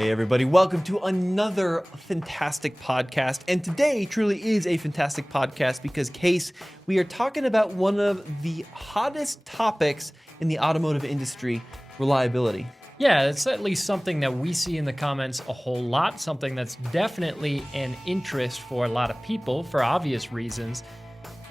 Hey everybody, welcome to another fantastic podcast. And today truly is a fantastic podcast because, Case, we are talking about one of the hottest topics in the automotive industry, reliability. Yeah, it's at least something that we see in the comments a whole lot, something that's definitely an interest for a lot of people for obvious reasons.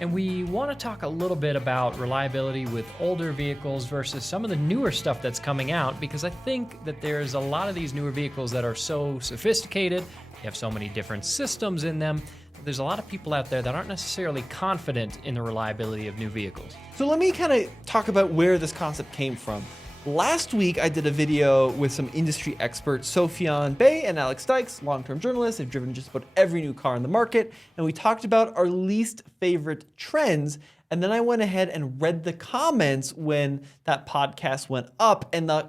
And we want to talk a little bit about reliability with older vehicles versus some of the newer stuff that's coming out, because I think that there's a lot of these newer vehicles that are so sophisticated, they have so many different systems in them. There's a lot of people out there that aren't necessarily confident in the reliability of new vehicles. So let me kind of talk about where this concept came from. Last week, I did a video with some industry experts, Sofian Bey and Alex Dykes, long-term journalists. They've driven just about every new car in the market. And we talked about our least favorite trends. And then I went ahead and read the comments when that podcast went up. And the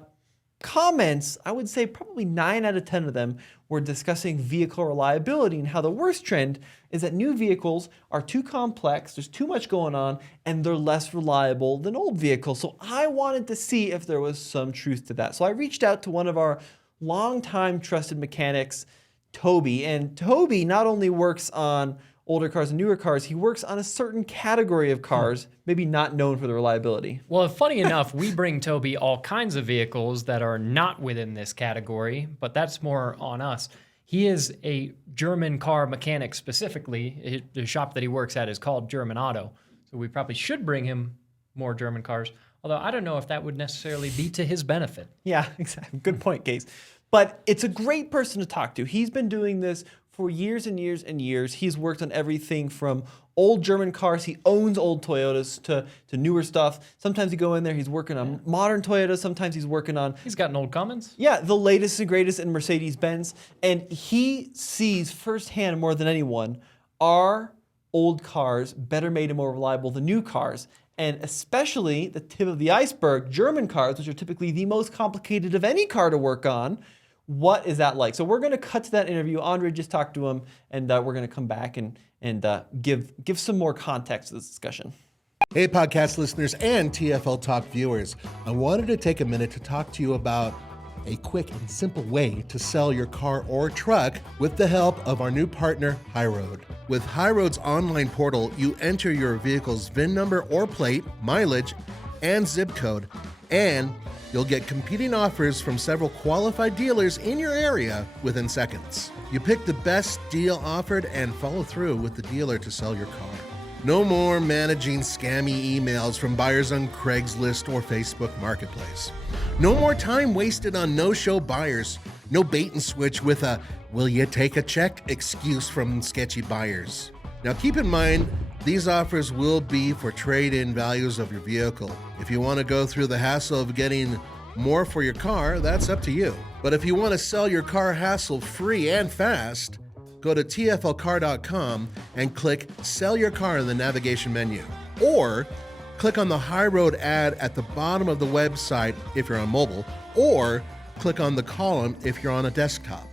comments, I would say probably 9 out of 10 of them were discussing vehicle reliability and how the worst trend is that new vehicles are too complex, there's too much going on, and they're less reliable than old vehicles. So I wanted to see if there was some truth to that. So I reached out to one of our longtime trusted mechanics, Toby. And Toby not only works on older cars and newer cars, he works on a certain category of cars, maybe not known for the reliability. Well, funny enough, we bring Toby all kinds of vehicles that are not within this category, but that's more on us. He is a German car mechanic specifically. The shop that he works at is called German Auto, so we probably should bring him more German cars, although I don't know if that would necessarily be to his benefit. Yeah, exactly. Good point, Case. But it's a great person to talk to. He's been doing this for years and years and years. He's worked on everything from old German cars. He owns old Toyotas to newer stuff. Sometimes you go in there, he's working on modern Toyotas. Sometimes he's working on... He's got an old Cummins. Yeah, the latest and greatest in Mercedes-Benz. And he sees firsthand more than anyone, are old cars better made and more reliable than new cars? And especially the tip of the iceberg, German cars, which are typically the most complicated of any car to work on. What is that like? So we're going to cut to that interview. Andre just talked to him, and we're going to come back and give some more context to this discussion. Hey, podcast listeners and TFL Talk viewers. I wanted to take a minute to talk to you about a quick and simple way to sell your car or truck with the help of our new partner, HighRoad. With HighRoad's online portal, you enter your vehicle's VIN number or plate, mileage, and zip code, and you'll get competing offers from several qualified dealers in your area within seconds. You pick the best deal offered and follow through with the dealer to sell your car. No more managing scammy emails from buyers on Craigslist or Facebook Marketplace. No more time wasted on no-show buyers. No bait and switch with a "will you take a check" excuse from sketchy buyers. Now keep in mind, these offers will be for trade-in values of your vehicle. If you want to go through the hassle of getting more for your car, that's up to you. But if you want to sell your car hassle-free and fast, go to tflcar.com and click Sell Your Car in the navigation menu. Or click on the HighRoad ad at the bottom of the website if you're on mobile, or click on the column if you're on a desktop.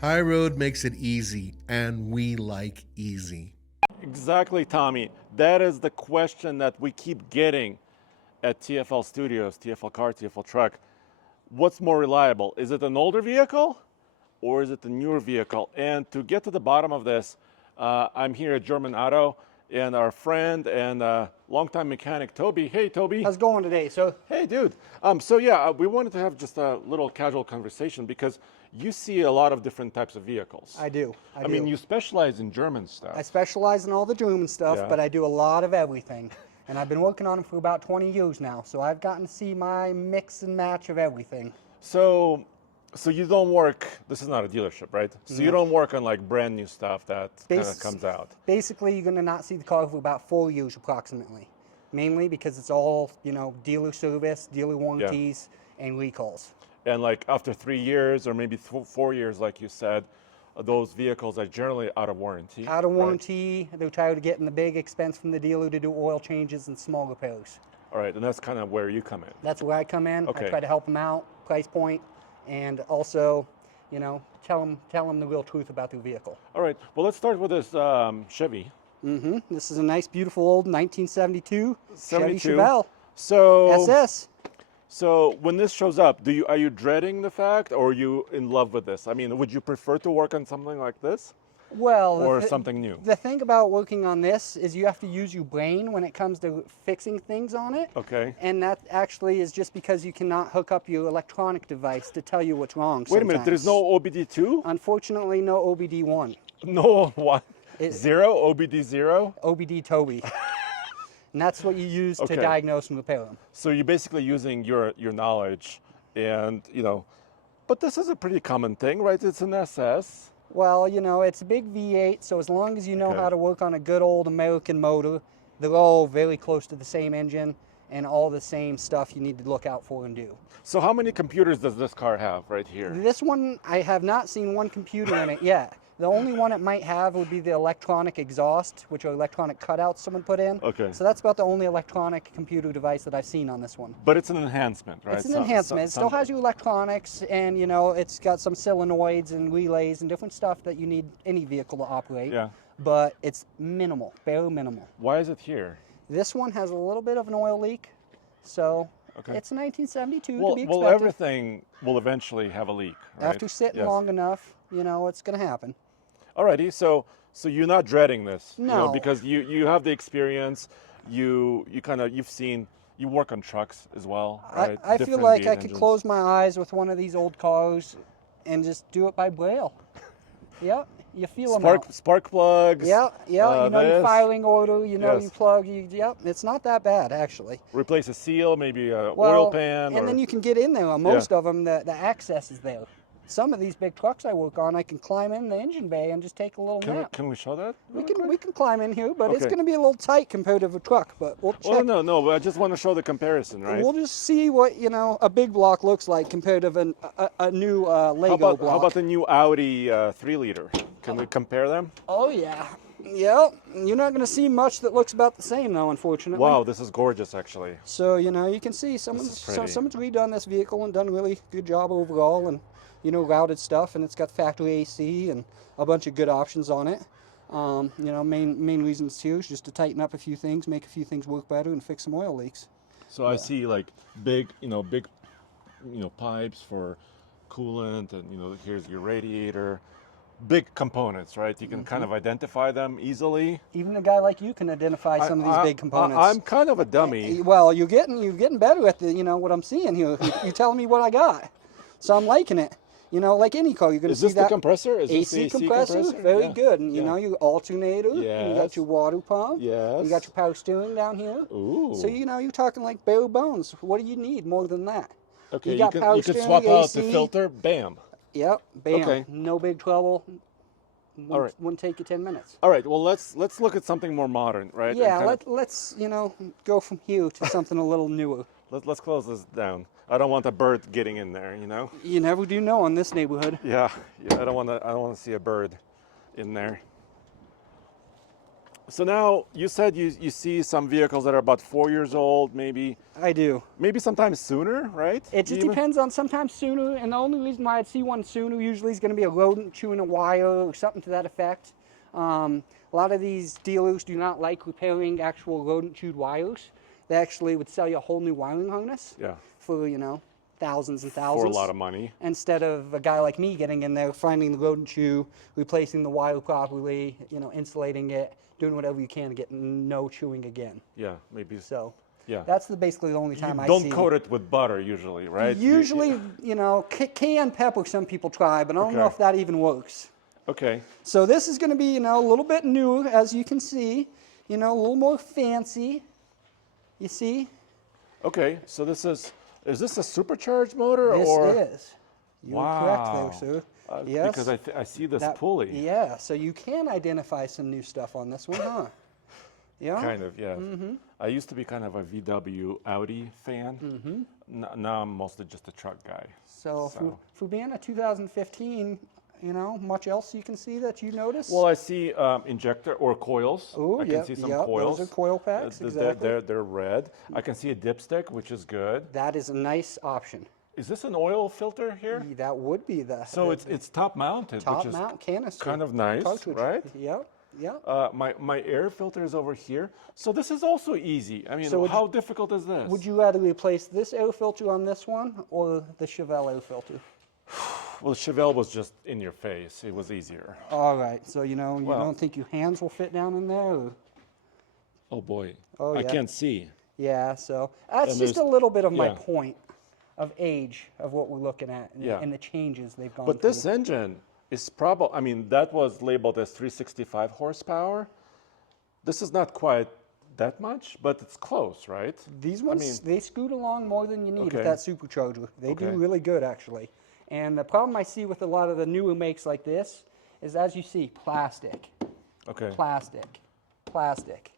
HighRoad makes it easy, and we like easy. Exactly, Tommy. That is the question that we keep getting at TFL Studios, TFL Car, TFL Truck. What's more reliable? Is it an older vehicle or is it a newer vehicle? And to get to the bottom of this, I'm here at German Auto, and our friend and longtime mechanic, Toby. Hey, Toby. How's it going today? Hey, dude. We wanted to have just a little casual conversation because you see a lot of different types of vehicles. I do. I mean, you specialize in German stuff. I specialize in all the German stuff, Yeah. but I do a lot of everything. And I've been working on them for about 20 years now, so I've gotten to see my mix and match of everything. So you don't work, this is not a dealership, right? So you don't work on like brand new stuff that kind of comes out. Basically, you're going to not see the car for about 4 years approximately. Mainly because it's all, dealer service, dealer warranties, and recalls. And like after 3 years or maybe 4 years, like you said, those vehicles are generally out of warranty. Out of warranty, they're tired of getting the big expense from the dealer to do oil changes and small repairs. All right, and that's kind of where you come in. That's where I come in. Okay. I try to help them out, price point, and also, tell them the real truth about their vehicle. All right, well, let's start with this Chevy. This is a nice, beautiful old 1972 Chevy Chevelle So SS. So when this shows up, are you dreading the fact, or are you in love with this? I mean, would you prefer to work on something like this, Well, or something new? The thing about working on this is you have to use your brain when it comes to fixing things on it. Okay. And that actually is just because you cannot hook up your electronic device to tell you what's wrong. Wait a minute. There's no OBD2? Unfortunately, no OBD1. No what? It- Zero? OBD zero? OBD Toby. And that's what you use Okay. to diagnose and repair them. So you're basically using your knowledge, and but this is a pretty common thing, right? It's an SS. Well, it's a big V8, so as long as you know Okay. how to work on a good old American motor, they're all very close to the same engine and all the same stuff you need to look out for and do. So how many computers does this car have right here? This one, I have not seen one computer in it yet. The only one it might have would be the electronic exhaust, which are electronic cutouts someone put in. Okay. So that's about the only electronic computer device that I've seen on this one. But it's an enhancement, right? It's an enhancement. It still has your electronics, and it's got some solenoids and relays and different stuff that you need any vehicle to operate. Yeah. But it's minimal, bare minimal. Why is it here? This one has a little bit of an oil leak, so Okay. it's a 1972 to Well, be expected. well, everything will eventually have a leak, right? After sitting Yes. long enough, it's going to happen. Alrighty, so you're not dreading this, No. because you have the experience, you work on trucks as well, right? I feel Different like V8 I could engines. close my eyes with one of these old cars and just do it by braille. Yep, you feel them out. Spark plugs. Yeah, your this. filing order, Yes. you plug, yep, it's not that bad actually. Replace a seal, maybe a Well, oil pan. and then you can get in there. On most of them, the access is there. Some of these big trucks I work on, I can climb in the engine bay and just take a little nap. Can we show that? We really can quick? climb in here, but it's Okay. going to be a little tight compared to a truck. But we'll check. Well, no, but I just want to show the comparison, right? We'll just see what a big block looks like compared to a new Lego block. How about the new Audi 3-liter? Can we compare them? Oh yeah, yep. You're not going to see much that looks about the same though, unfortunately. Wow, this is gorgeous, actually. So you can see is pretty. someone's redone this vehicle and done a really good job overall, and routed stuff, and it's got factory AC and a bunch of good options on it. Main reasons here is just to tighten up a few things, make a few things work better, and fix some oil leaks. So I see like big pipes for coolant, and here's your radiator. Big components, right? You can kind of identify them easily. Even a guy like you can identify some of these big components. I'm kind of a dummy. Well, you're getting better at what I'm seeing here. You're telling me what I got, so I'm liking it. Like any car, you're going to Is see this that the compressor? Is this AC the compressor. Very Yeah. good. And Yeah. your alternator. You got Yes. your water pump. Yes. You got your power steering down here. Ooh. So you're talking like bare bones. What do you need more than that? Okay, got power you can steering, swap out the AC. filter. Bam. Yep. Bam. Okay. No big trouble. All right. Wouldn't take you 10 minutes. All right. Well, let's look at something more modern, right? Yeah. And kind Let's go from here to something a little newer. let's close this down. I don't want a bird getting in there. You never do know in this neighborhood. Yeah. I don't want to see a bird in there. So now you said you see some vehicles that are about 4 years old, maybe I do. sometimes sooner, right? It just Even? depends on sometimes sooner, and the only reason why I'd see one sooner usually is going to be a rodent chewing a wire or something to that effect. A lot of these dealers do not like repairing actual rodent chewed wires. They actually would sell you a whole new wiring harness Yeah. for, thousands and thousands. For a lot of money. Instead of a guy like me getting in there, finding the rodent chew, replacing the wire properly, insulating it, doing whatever you can to get no chewing again. Yeah, maybe. So Yeah. that's basically the only time I Don't see. coat it with butter usually, right? Usually, cayenne pepper some people try, but I don't know Okay. if that even works. Okay. So this is going to be, a little bit newer, as you can see, a little more fancy. You see? Okay. So is this a supercharged motor This or? is. You're correct there, sir. Yes. Because I see this That- pulley. Yeah, so you can identify some new stuff on this one, huh? Yeah? Kind of, yeah. I used to be kind of a VW Audi fan. Now I'm mostly just a truck guy. So for being a 2015, much else you can see that you notice? Well, I see injector or coils. Ooh, I can see some coils. Those are coil packs, exactly. They're red. I can see a dipstick, which is good. That is a nice option. Is this an oil filter here? That would be the So it's top mounted, top which is mount canister. kind of nice, cartridge. right? Yep. Yeah. My air filter is over here. So this is also easy. I mean, So how difficult is this? Would you rather replace this air filter on this one or the Chevelle air filter? Well, Chevelle was just in your face. It was easier. All right. So, you Well- don't think your hands will fit down in there? Or? Oh boy, Oh, I yeah. can't see. Yeah, so that's And just a there's- little bit of my yeah. point of age of what we're looking at and, Yeah. and the changes they've gone But through. this engine is probably, I mean, that was labeled as 365 horsepower. This is not quite that much, but it's close, right? These ones, they scoot along more than you need Okay. with that supercharger. They do Okay. really good, actually. And the problem I see with a lot of the newer makes like this is, as you see, plastic, Okay. plastic, plastic,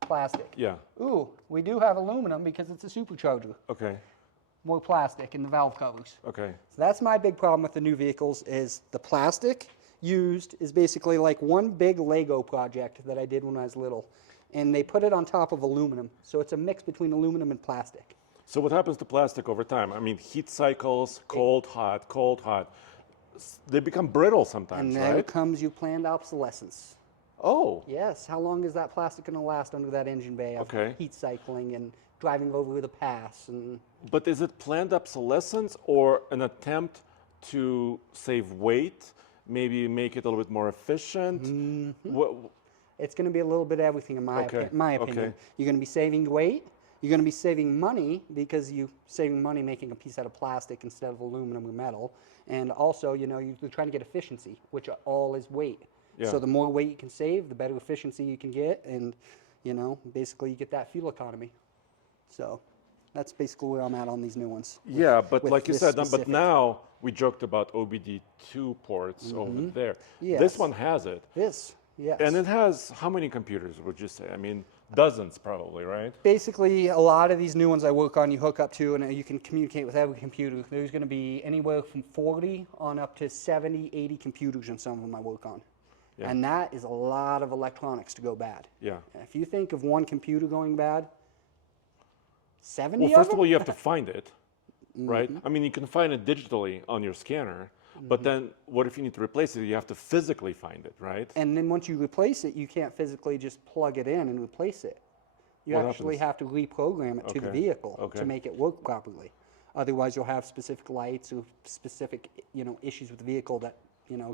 plastic. Yeah. Ooh, we do have aluminum because it's a supercharger. Okay. More plastic in the valve covers. Okay. So that's my big problem with the new vehicles is the plastic used is basically like one big Lego project that I did when I was little. And they put it on top of aluminum. So it's a mix between aluminum and plastic. So what happens to plastic over time? I mean, heat cycles, cold, hot, cold, hot. They become brittle sometimes, And there right? comes your planned obsolescence. Oh. Yes, how long is that plastic going to last under that engine bay of Okay. heat cycling and driving over the pass? And But is it planned obsolescence or an attempt to save weight, maybe make it a little bit more efficient? it's going to be a little bit of everything in my, Okay, my opinion. okay. You're going to be saving weight. You're going to be saving money because you're saving money making a piece out of plastic instead of aluminum or metal. And also, you're trying to get efficiency, which all is weight. Yeah. So the more weight you can save, the better efficiency you can get. And, basically you get that fuel economy. So that's basically where I'm at on these new ones. Yeah, but with like you this said, but specific. now we joked about OBD2 ports over there. Yes. This one has it. This, yes. And it has how many computers, would you say? I mean, dozens probably, right? Basically, a lot of these new ones I work on, you hook up to, and you can communicate with every computer. There's going to be anywhere from 40 on up to 70, 80 computers in some of them I work on. Yeah. And that is a lot of electronics to go bad. Yeah. If you think of one computer going bad, 70 Well, first of of all, them? you have to find it, right? I mean, you can find it digitally on your scanner, but then what if you need to replace it? You have to physically find it, right? And then once you replace it, you can't physically just plug it in and replace it. You What actually happens? have to reprogram it to the Okay, vehicle okay. to make it work properly. Otherwise, you'll have specific lights or specific, issues with the vehicle that,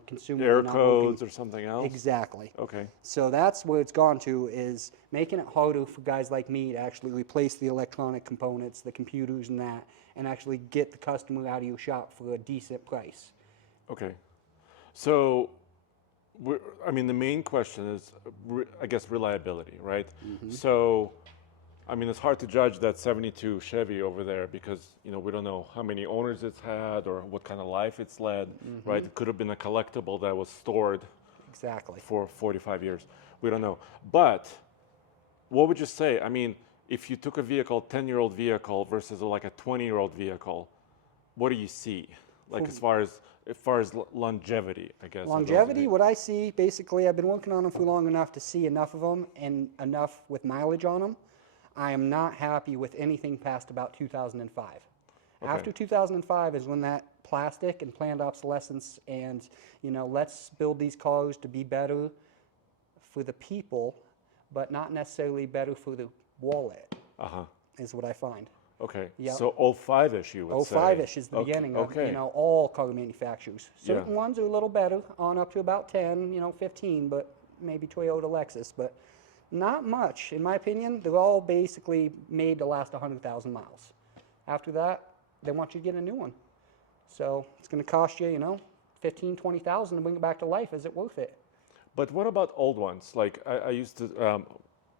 consumer Error not codes working. or something else? Exactly. Okay. So that's where it's gone to, is making it harder for guys like me to actually replace the electronic components, the computers and that, and actually get the customer out of your shop for a decent price. Okay. So, I mean, the main question is, I guess, reliability, right? So, I mean, it's hard to judge that 72 Chevy over there because, we don't know how many owners it's had or what kind of life it's led, right? It could have been a collectible that was stored Exactly. for 45 years. We don't know. But what would you say? I mean, if you took a vehicle, 10-year-old vehicle versus like a 20-year-old vehicle, what do you see? Like as far as longevity, I guess. of those Longevity, vehicles? what I see, basically, I've been working on them for long enough to see enough of them and enough with mileage on them. I am not happy with anything past about 2005. After 2005 is when that plastic and planned obsolescence and, let's build these cars to be better for the people, but not necessarily better for the wallet, is what I find. Okay. Yep. So 05-ish, you would say. 05-ish is the Okay, beginning of, okay. all car manufacturers. Certain Yeah. ones are a little better, on up to about 10, 15, but maybe Toyota, Lexus, but not much. In my opinion, they're all basically made to last 100,000 miles. After that, they want you to get a new one. So it's going to cost you, 15, 20,000 to bring it back to life. Is it worth it? But what about old ones? Like I used to,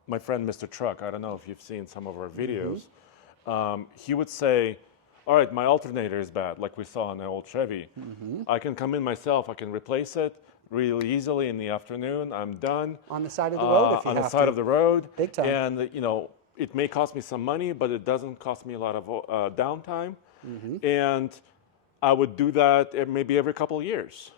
my friend Mr. Truck, I don't know if you've seen some of our videos, he would say, all right, my alternator is bad, like we saw on the old Chevy. I can come in myself, I can replace it really easily in the afternoon, I'm done. On the side of the road if you on have the side to. of the road. Big time. And, it may cost me some money, but it doesn't cost me a lot of downtime. And I would do that maybe every couple of years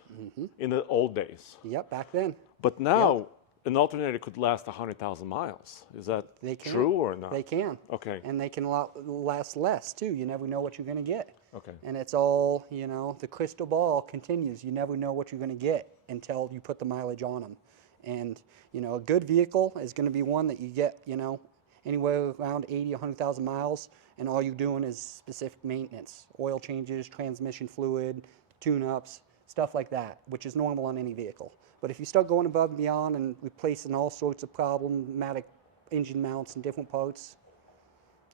in the old days. Yep, back then. But now, an alternator could last 100,000 miles. Is that They can. true or not? They can. Okay. And they can last less, too. You never know what you're going to get. Okay. And it's all, the crystal ball continues. You never know what you're going to get until you put the mileage on them. And, you know, a good vehicle is going to be one that you get, you know, anywhere around 80, 100,000 miles, and all you're doing is specific maintenance, oil changes, transmission fluid, tune-ups, stuff like that, which is normal on any vehicle. But if you start going above and beyond and replacing all sorts of problematic engine mounts and different parts,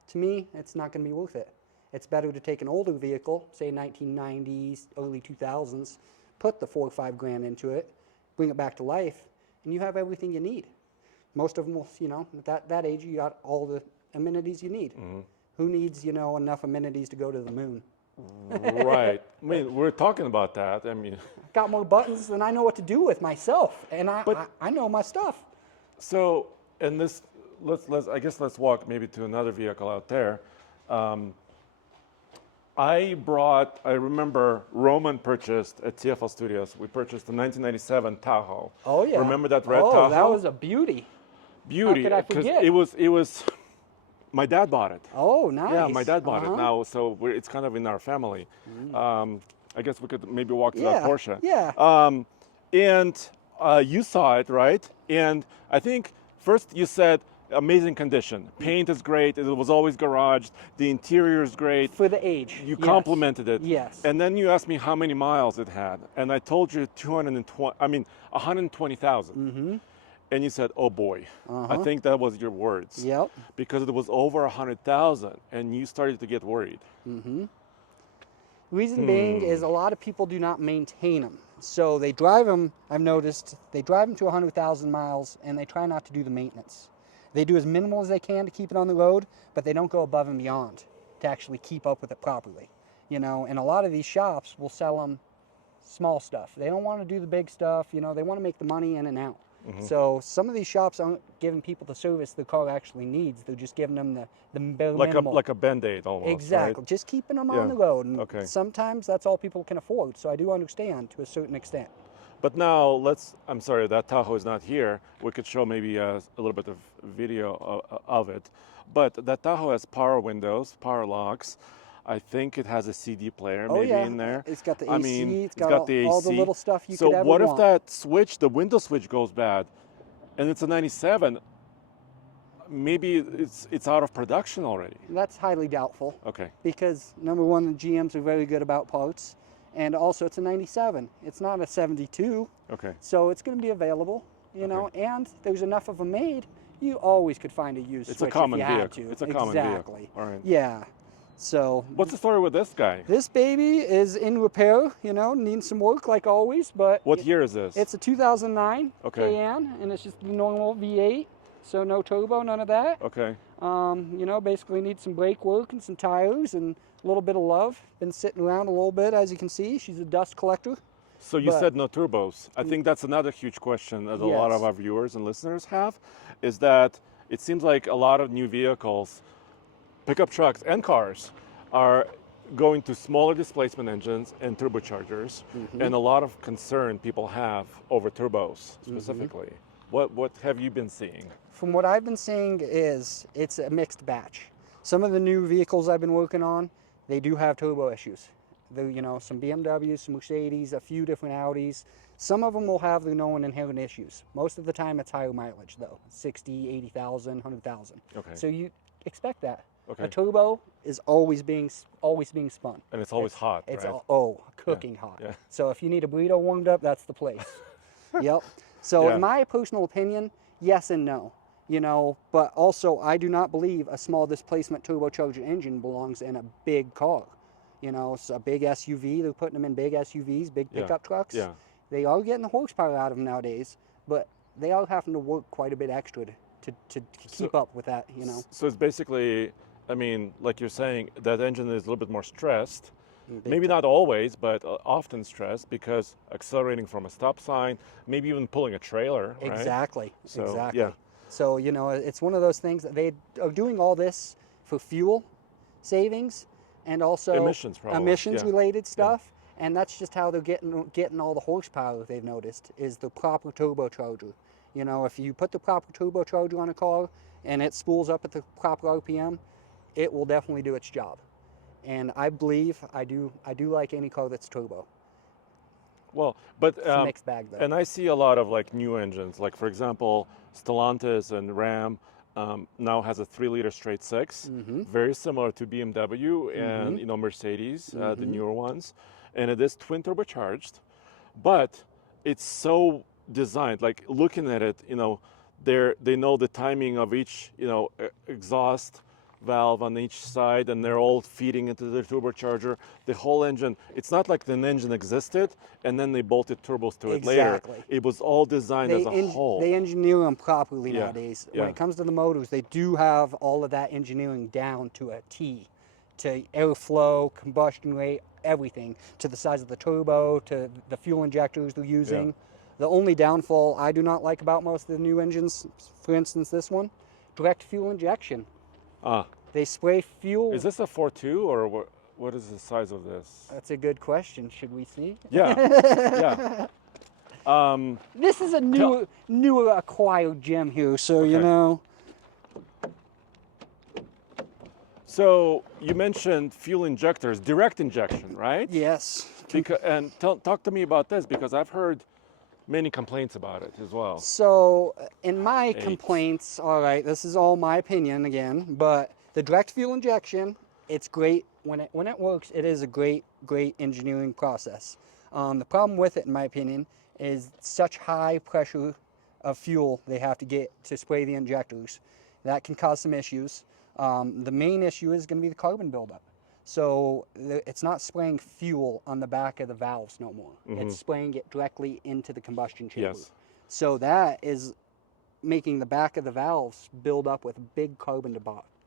to me, it's not going to be worth it. It's better to take an older vehicle, say 1990s, early 2000s, put the $4 or $5 grand into it, bring it back to life, and you have everything you need. Most of them will, you know, at that age, you got all the amenities you need. Who needs, you know, enough amenities to go to the moon? Right. I mean, we're talking about that. I mean, Got more buttons than I know what to do with myself, and I know my stuff. so, and this, let's walk maybe to another vehicle out there. I remember Roman purchased at TFL Studios, we purchased the 1997 Tahoe. Oh yeah. Remember that red oh, Tahoe? that was a beauty. Beauty. How could I forget? It was, my dad bought it. Oh, nice. Yeah, my dad bought it now, so it's kind of in our family. I guess we could maybe walk to that Porsche. Yeah. And you saw it, right? And I think first you said amazing condition. Paint is great. It was always garaged. The interior is great. For the age. You yes. complimented it. Yes. And then you asked me how many miles it had, and I told you 120,000. Mm-hmm. And you said, "Oh boy," I think that was your words. Yep. Because it was over 100,000, and you started to get worried. Reason being is a lot of people do not maintain them. So they drive them, I've noticed, they drive them to 100,000 miles and they try not to do the maintenance. They do as minimal as they can to keep it on the road, but they don't go above and beyond to actually keep up with it properly. You know, and a lot of these shops will sell them small stuff. They don't want to do the big stuff, you know, they want to make the money in and out. So some of these shops aren't giving people the service the car actually needs. They're just giving them the bare minimal. Like a Band-Aid almost. Exactly. Right? Just keeping them on the road. And Okay. sometimes that's all people can afford. So I do understand to a certain extent. But now I'm sorry, that Tahoe is not here. We could show maybe a little bit of video of it. But that Tahoe has power windows, power locks. I think it has a CD player maybe in there. It's got the AC. I mean, it's got the AC. all the little stuff you so could ever what want. if that switch, the window switch goes bad, and it's a 97? Maybe it's out of production already. That's highly doubtful. Okay. Because number one, the GMs are very good about parts. And also it's a 97. It's not a 72. Okay. So it's going to be available, you know, and there's enough of them made. You always could find a used It's switch a common if you had vehicle. to. It's a common exactly. vehicle. All right. Yeah. So What's the story with this guy? this baby is in repair, you know, needs some work like always, but What year is this? it's a 2009 Okay. Cayenne, and it's just the normal V8, so no turbo, none of that. Okay. You know, basically needs some brake work and some tires and a little bit of love. Been sitting around a little bit, as you can see. She's a dust collector. So you But- said no turbos. I think that's another huge question that a lot of Yes. our viewers and listeners have, is that it seems like a lot of new vehicles, pickup trucks and cars, are going to smaller displacement engines and turbochargers, and a lot of concern people have over turbos specifically. What have you been seeing? From what I've been seeing is it's a mixed batch. Some of the new vehicles I've been working on, they do have turbo issues. You know, some BMWs, some Mercedes, a few different Audis. Some of them will have their known inherent issues. Most of the time it's higher mileage though, 60, 80,000, 100,000. Okay. So you expect that. Okay. A turbo is always being spun. And it's always hot, It's right? cooking hot. yeah. So if you need a burrito warmed up, that's the place. Yep. So Yeah. in my personal opinion, yes and no. You know, but also I do not believe a small displacement turbocharged engine belongs in a big car. You know, it's a big SUV. They're putting them in big SUVs, big Yeah. pickup trucks. Yeah. They are getting the horsepower out of them nowadays, but they are having to work quite a bit extra to keep up with that, you know. So it's basically, I mean, like you're saying, that engine is a little bit more stressed. Maybe not always, but often stressed because accelerating from a stop sign, maybe even pulling a trailer, right? Exactly. So, exactly. yeah. So, you know, it's one of those things that they are doing all this for fuel savings and also Emissions, probably. emissions Yeah. related stuff. And that's just how they're getting all the horsepower they've noticed is the proper turbocharger. You know, if you put the proper turbocharger on a car and it spools up at the proper RPM, it will definitely do its job. And I believe I do like any car that's turbo. Well, but It's a mixed bag, though. and I see a lot of like new engines. Like for example, Stellantis and Ram now has a 3-liter straight 6, very similar to BMW and Mercedes, the newer ones, and it is twin turbocharged, but it's so designed. Like looking at it, they know the timing of each exhaust valve on each side, and they're all feeding into the turbocharger. The whole engine, it's not like the engine existed and then they bolted turbos to it later. It was all designed as a whole. They engineer them properly Yeah, nowadays. yeah. When it comes to the motors, they do have all of that engineering down to a T, to airflow, combustion rate, everything, to the size of the turbo, to the fuel injectors they're using. The only downfall I do not like about most of the new engines, for instance this one, direct fuel injection. They spray fuel. Is this a 4.2 or what is the size of this? That's a good question. Should we see? Yeah, yeah. This is a newer acquired gem here, so So you mentioned fuel injectors, direct injection, right? Yes. And talk to me about this, because I've heard many complaints about it as well. So in my complaints, all right, this is all my opinion again, but the direct fuel injection, it's great when it works. It is a great engineering process. The problem with it, in my opinion, is such high pressure of fuel they have to get to spray the injectors. That can cause some issues. The main issue is going to be the carbon buildup. So it's not spraying fuel on the back of the valves no more. It's spraying it directly into the combustion chamber. Yes. So that is making the back of the valves build up with big carbon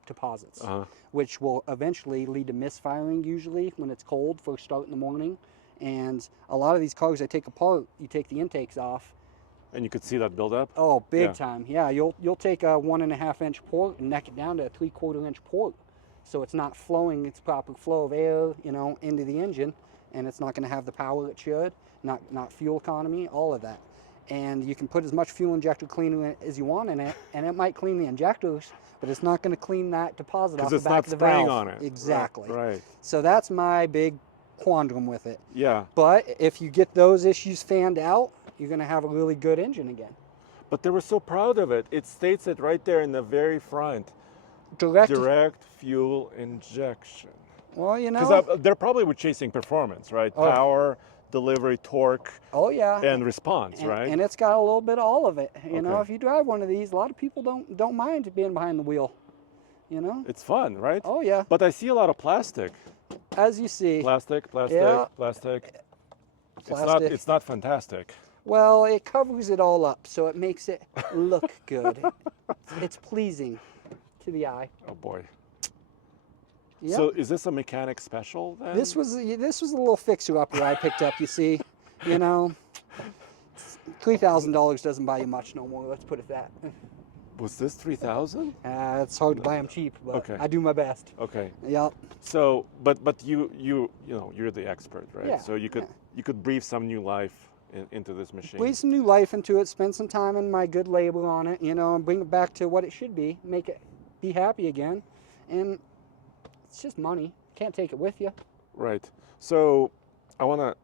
deposits, which will eventually lead to misfiring usually when it's cold, first start in the morning. And a lot of these cars I take apart, you take the intakes off. And you could see that buildup? Oh, big time. Yeah, you'll take a 1.5 inch port and neck it down to a 3/4 inch port. So it's not flowing its proper flow of air, into the engine, and it's not going to have the power it should, not fuel economy, all of that. And you can put as much fuel injector cleaner as you want in it, and it might clean the injectors, but it's not going to clean that deposit off the back of the valve. Because it's not spraying on it. Exactly. Right. So that's my big quandrum with it. Yeah. But if you get those issues fanned out, you're going to have a really good engine again. But they were so proud of it. It states it right there in the very front. Direct fuel injection. Well, Because they're probably were chasing performance, right? Oh. Power, delivery, torque, oh yeah, and response, right? And it's got a little bit of all of it. Okay. If you drive one of these, a lot of people don't mind being behind the wheel. It's fun, right? Oh yeah. But I see a lot of plastic. As you see. Plastic. Yeah. Plastic. Plastic. It's not fantastic. Well, it covers it all up, so it makes it look good. It's pleasing to the eye. Oh boy. Yep. So is this a mechanic special then? This was a little fixer-upper I picked up. You see, $3,000 doesn't buy you much no more. Let's put it that. Was this 3,000? It's hard to buy them cheap, but Okay. I do my best. Okay. Yep. So, but you're the expert, right? Yeah, So you could breathe some new life into this machine. Breathe some new life into it. Spend some time in my good labor on it, and bring it back to what it should be. Make it be happy again, and it's just money. Can't take it with you. Right. So I want to.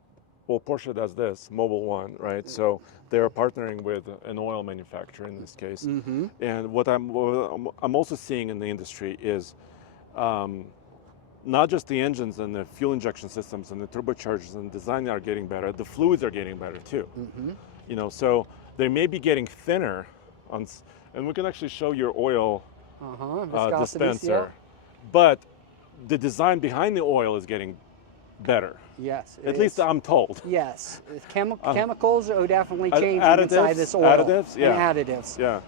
Well, Porsche does this, Mobil One, right? So they're partnering with an oil manufacturer in this case. Mm-hmm. And what I'm also seeing in the industry is not just the engines and the fuel injection systems and the turbochargers and design are getting better, the fluids are getting better too. Mm-hmm. So they may be getting thinner, and we can actually show your oil Viscosity, dispenser, but the design behind the oil is getting better. Yes. At least I'm told. Yes. Chemicals are definitely changing additives, inside this oil. additives, yeah. And additives. Yeah.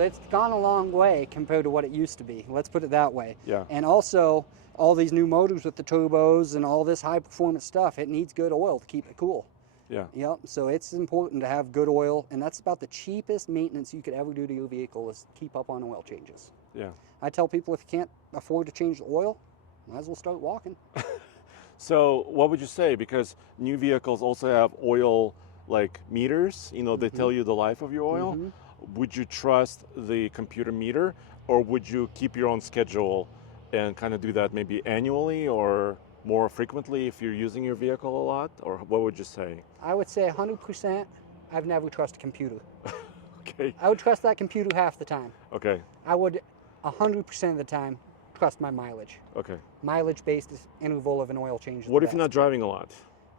It's gone a long way compared to what it used to be. Let's put it that way. Yeah. And also, all these new motors with the turbos and all this high performance stuff, it needs good oil to keep it cool. Yeah. Yep. So it's important to have good oil, and that's about the cheapest maintenance you could ever do to your vehicle is keep up on oil changes. Yeah. I tell people if you can't afford to change the oil, might as well start walking. So what would you say? Because new vehicles also have oil meters, they tell you the life of your oil. Would you trust the computer meter, or would you keep your own schedule and kind of do that maybe annually, or more frequently if you're using your vehicle a lot, or what would you say? I would say 100%. I've never trusted a computer. Okay. I would trust that computer half the time. Okay. I would 100% of the time trust my mileage. Okay. Mileage-based interval of an oil change. What if you're not driving a lot?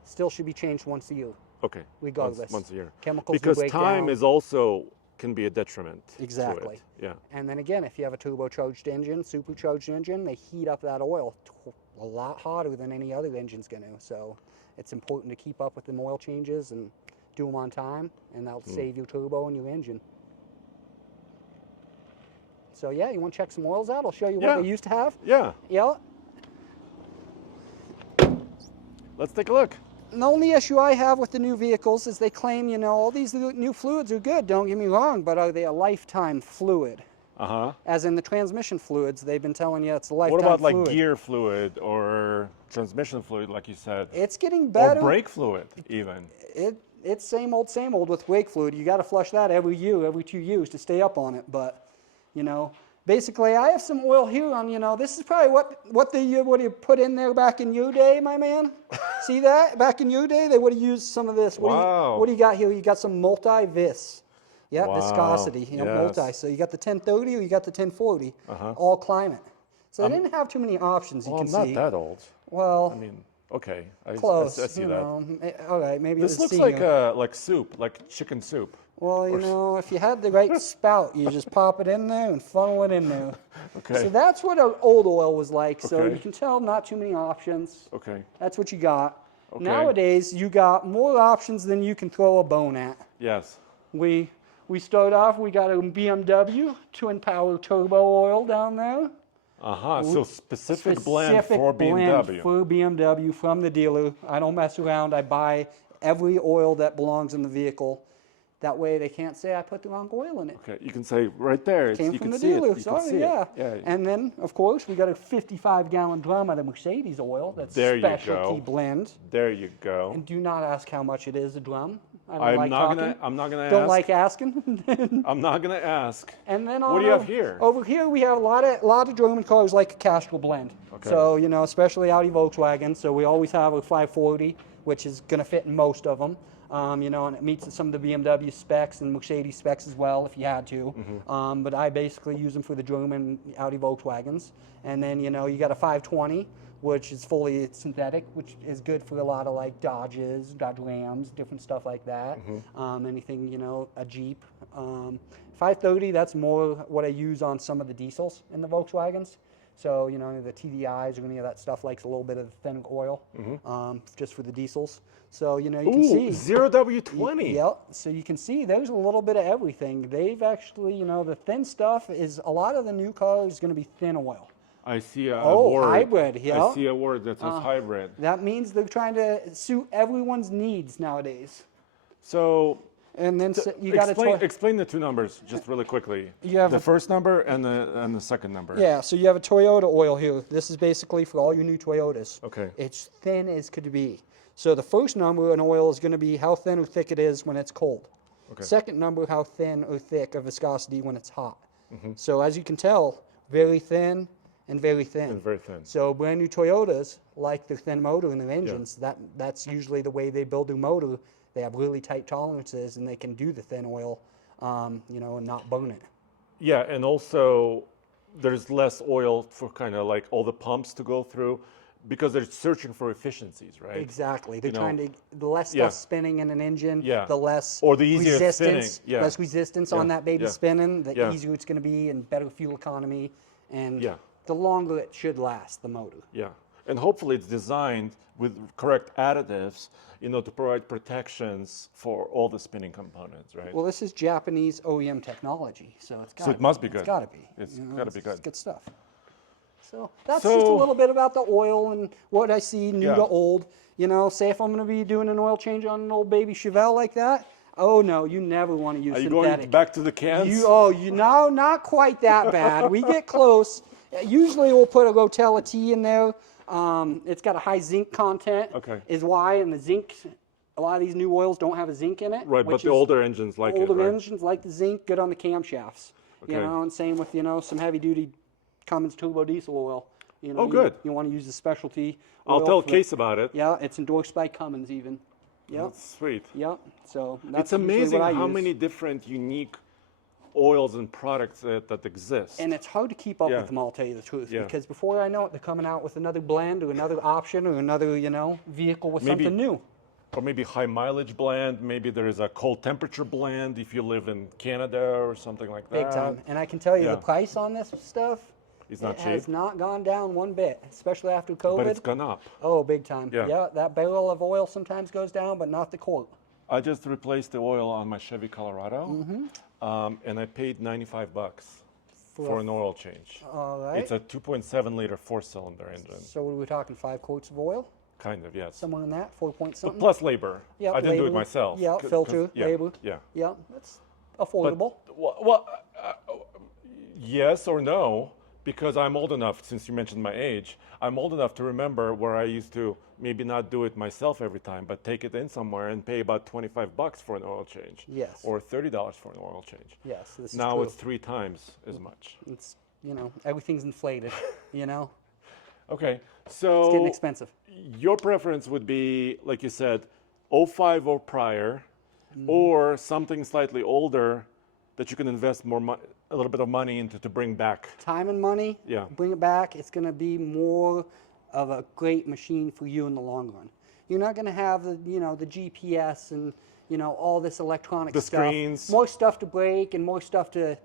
Still should be changed once a year, Okay. regardless. Once a year. Chemicals do Because break time down. is also can be a detriment. to Exactly. it. Yeah. And then again, if you have a turbocharged engine, supercharged engine, they heat up that oil a lot hotter than any other engine's going to. So it's important to keep up with them oil changes and do them on time, and that'll save your turbo and your engine. So yeah, you want to check some oils out? I'll show you Yeah. what they used to have. Yeah. Yeah. Let's take a look. And the only issue I have with the new vehicles is they claim, you know, all these new fluids are good, don't get me wrong, but are they a lifetime fluid? Uh-huh. As in the transmission fluids, they've been telling you it's a lifetime What about fluid. like gear fluid or transmission fluid, like you said? It's getting better. Or brake fluid, even. It's same old with brake fluid. You got to flush that every year, every 2 years to stay up on it. But, you know, basically I have some oil here on, you know, this is probably what you put in there back in your day, my man. See that? Back in your day, they would have used some of this. Wow. What do you got here? You got some multi-vis. Yeah, Wow. viscosity, you know, Yes. multi. So you got the 1030 or you got the 1040, all climate. So they didn't have too many options, you Well, can I'm see. not that old. Well, I mean, okay. I close. I see you that. know. All right, maybe This it was looks senior. like soup, like chicken soup. Well, you know, if you had the right spout, you just pop it in there and funnel it in there. Okay. So that's what an old oil was like. So Okay. you can tell not too many options. Okay. That's what you got. Okay. Nowadays, you got more options than you can throw a bone at. Yes. We start off, we got a BMW twin power turbo oil down there. Uh-huh. So specific blend Specific for blend BMW. for BMW from the dealer. I don't mess around. I buy every oil that belongs in the vehicle. That way they can't say I put the wrong oil in it. Okay. You can say right there. It's, Came you from can the see it. dealer. You can Sorry, see yeah. it. Yeah. And then, of course, we got a 55-gallon drum of the Mercedes oil. That's There you go. specialty blend. There you go. And do not ask how much it is a drum. I don't I'm like not talking. gonna. I'm not gonna Don't ask. like asking. I'm not gonna ask. And then What do you have here? Over here we have a lot of German cars like a Castrol blend. Okay. So you know, especially Audi, Volkswagen. So we always have a 540, which is going to fit in most of them. You know, and it meets some of the BMW specs and Mercedes specs as well, if you had to. But I basically use them for the German Audi, Volkswagens. And then you know, you got a 520, which is fully synthetic, which is good for a lot of like Dodges, Dodge Rams, different stuff like that. Anything, you know, a Jeep. 530, that's more what I use on some of the diesels in the Volkswagens. So, you know, the TDIs or any of that stuff likes a little bit of thin oil, just for the diesels. So, you know, you can see. 0W20. Yep. So you can see there's a little bit of everything. They've actually, you know, the thin stuff is a lot of the new cars is going to be thin oil. I see a Oh, word. hybrid, yeah. I see a word that says hybrid. That means they're trying to suit everyone's needs nowadays. So And then you got to explain the two numbers just really quickly. You have the a- first number and the second number. Yeah, so you have a Toyota oil here. This is basically for all your new Toyotas. Okay. It's thin as could be. So the first number in oil is going to be how thin or thick it is when it's cold. Okay. Second number, how thin or thick of viscosity when it's hot. So as you can tell, very thin and very thin. And very thin. So brand new Toyotas like their thin motor in their engines. That's usually the way they build their motor. They have really tight tolerances and they can do the thin oil, you know, and not burn it. Yeah, and also there's less oil for kind of like all the pumps to go through because they're searching for efficiencies, right? Exactly. They're You know, trying to the less stuff yeah. spinning in an engine, Yeah. the less Or the easier resistance, spinning, yeah. less resistance on Yeah, that baby yeah. spinning, the Yeah. easier it's going to be and better fuel economy, and Yeah. the longer it should last, the motor. Yeah, and hopefully it's designed with correct additives, you know, to provide protections for all the spinning components, right? Well, this is Japanese OEM technology, so it's got. So it must be good. It's got to be. It's you know, gotta be It's good. good stuff. So that's just a So- little bit about the oil and what I see new Yeah. to old. You know, say if I'm going to be doing an oil change on an old baby Chevelle like that. Oh no, you never want to use Are you synthetic. going back to the cans? No, not quite that bad. We get close. Usually we'll put a Rotella tea in there. It's got a high zinc content. Okay. Is why, and the zinc, a lot of these new oils don't have a zinc in it. Right, but which the is- older engines like older it, right? engines like the zinc, good on the camshafts. You Okay. know, and same with, you know, some heavy duty Cummins turbo diesel oil. You know, Oh, good. You want to use the specialty I'll oil tell for- Case about it. Yeah, it's endorsed by Cummins even. Yep. That's sweet. Yep. So that's It's usually amazing what I how use. many different unique oils and products that exist. And it's hard to keep up Yeah. with them all, tell you the truth. Yeah. Because before I know it, they're coming out with another blend or another option or another, vehicle with Maybe- something new. Or maybe high mileage blend. Maybe there is a cold temperature blend if you live in Canada or something like that. Big time. And I can tell you Yeah. the price on this stuff, It's not it has cheap, not gone down one bit, especially after COVID. but it's gone up. Oh, big time. Yeah. That barrel of oil sometimes goes down, but not the quart. I just replaced the oil on my Chevy Colorado, Mm-hmm. and I paid $95 for an oil change. All right. It's a 2.7 liter 4-cylinder engine. So what are we talking, 5 quarts of oil? Kind of, yes. Somewhere in that, 4 point But something? plus labor. Yeah, I didn't do it labor. myself. Yeah, 'cause- yeah, labor. Yeah. Yeah, that's affordable. Well, yes or no, because I'm old enough, since you mentioned my age, I'm old enough to remember where I used to maybe not do it myself every time, but take it in somewhere and pay about $25 for an oil change. Yes. Or $30 for an oil change. Yes, this is Now true. it's 3 times as much. It's, everything's inflated, Okay, It's so getting expensive. your preference would be, like you said, 05 or prior, Mm-hmm. or something slightly older that you can invest a little bit of money into to bring back. Time and money, Yeah. bring it back. It's going to be more of a great machine for you in the long run. You're not going to have the GPS and, all this electronic The stuff. screens. More stuff to break and more stuff to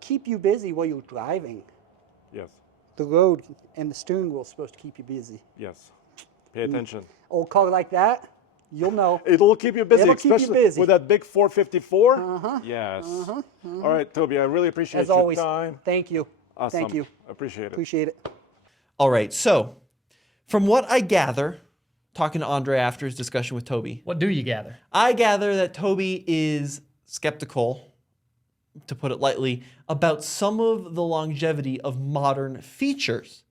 keep you busy while you're driving. Yes, The road and the steering wheel is supposed to keep you busy. yes. Pay attention. Old car like that, you'll know. It'll keep you busy, It'll keep you especially busy. with that big 454. Yes. All right, Toby, I really appreciate As your always, time. thank you. Awesome. Thank you. Appreciate it. Appreciate it. All right. So, from what I gather, talking to Andre after his discussion with Toby, What do you gather? I gather that Toby is skeptical, to put it lightly, about some of the longevity of modern features.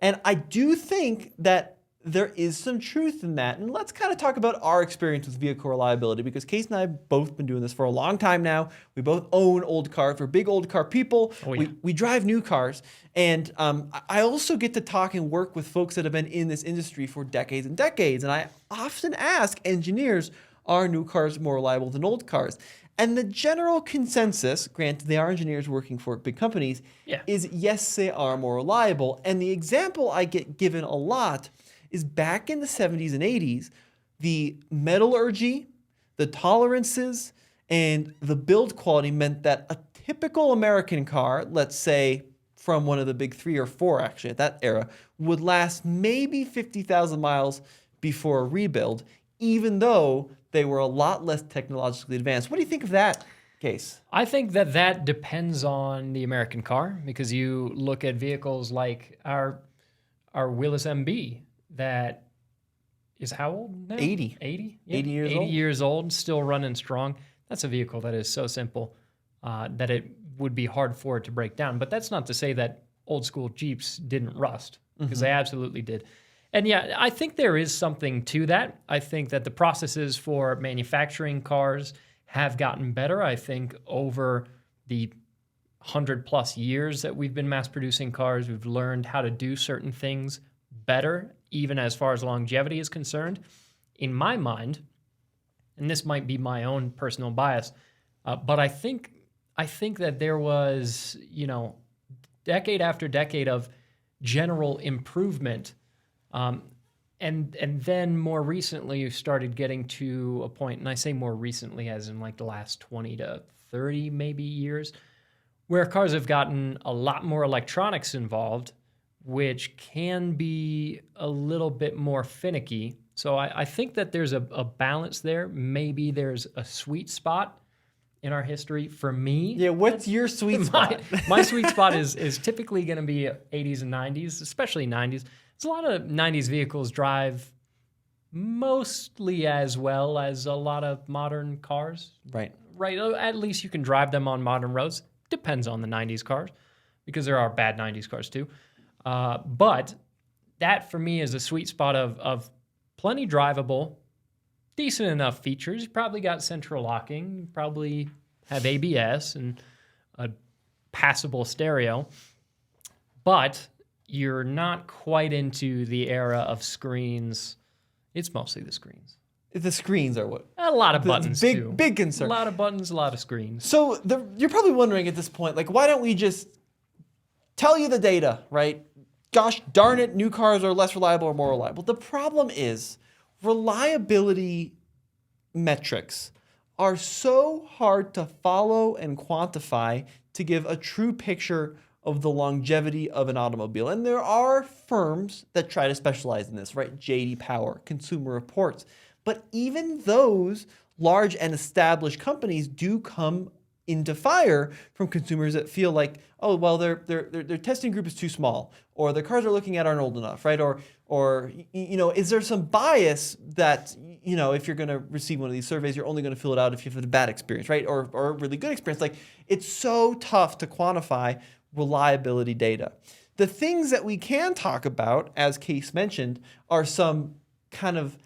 And I do think that there is some truth in that. And let's kind of talk about our experience with vehicle reliability, because Case and I have both been doing this for a long time now. We both own old cars. We're big old car people. Oh, yeah. We drive new cars. And I also get to talk and work with folks that have been in this industry for decades and decades. And I often ask engineers, are new cars more reliable than old cars? And the general consensus, granted they are engineers working for big companies, Yeah. is yes, they are more reliable. And the example I get given a lot is back in the 70s and 80s, the metallurgy, the tolerances, and the build quality meant that a typical American car, let's say from one of the big 3 or 4 actually at that era, would last maybe 50,000 miles before a rebuild, even though they were a lot less technologically advanced. What do you think of that Case? I think that depends on the American car, because you look at vehicles like our Willys MB that is how old now? 80. 80? 80 years 80 old. years old, still running strong. That's a vehicle that is so simple that it would be hard for it to break down. But that's not to say that old school Jeeps didn't rust, because they absolutely did. And yeah, I think there is something to that. I think that the processes for manufacturing cars have gotten better. I think over the 100+ years that we've been mass producing cars, we've learned how to do certain things better, even as far as longevity is concerned. In my mind, and this might be my own personal bias, but I think that there was, decade after decade of general improvement, and then more recently you started getting to a point, and I say more recently as in like the last 20 to 30 maybe years, where cars have gotten a lot more electronics involved, which can be a little bit more finicky. So I think that there's a balance there. Maybe there's a sweet spot in our history for me. Yeah, what's your sweet spot? My sweet spot is typically going to be 80s and 90s, especially 90s. There's a lot of 90s vehicles drive mostly as well as a lot of modern cars. Right. Right, at least you can drive them on modern roads. Depends on the 90s cars, because there are bad 90s cars too. But that for me is a sweet spot of plenty drivable, decent enough features. You probably got central locking, you probably have ABS and a passable stereo. But you're not quite into the era of screens. It's mostly the screens. The screens are what? A lot of buttons, big, too. Big concern. A lot of buttons, a lot of screens. So you're probably wondering at this point, like, why don't we just tell you the data, right? Gosh darn it, new cars are less reliable or more reliable. The problem is reliability metrics are so hard to follow and quantify to give a true picture of the longevity of an automobile. And there are firms that try to specialize in this, right? JD Power, Consumer Reports. But even those large and established companies do come into fire from consumers that feel like, oh, well, their testing group is too small, or the cars they're looking at aren't old enough, right? Or is there some bias that, if you're going to receive one of these surveys, you're only going to fill it out if you've had a bad experience, right? Or a really good experience. Like, it's so tough to quantify reliability data. The things that we can talk about, as Case mentioned, are some kind of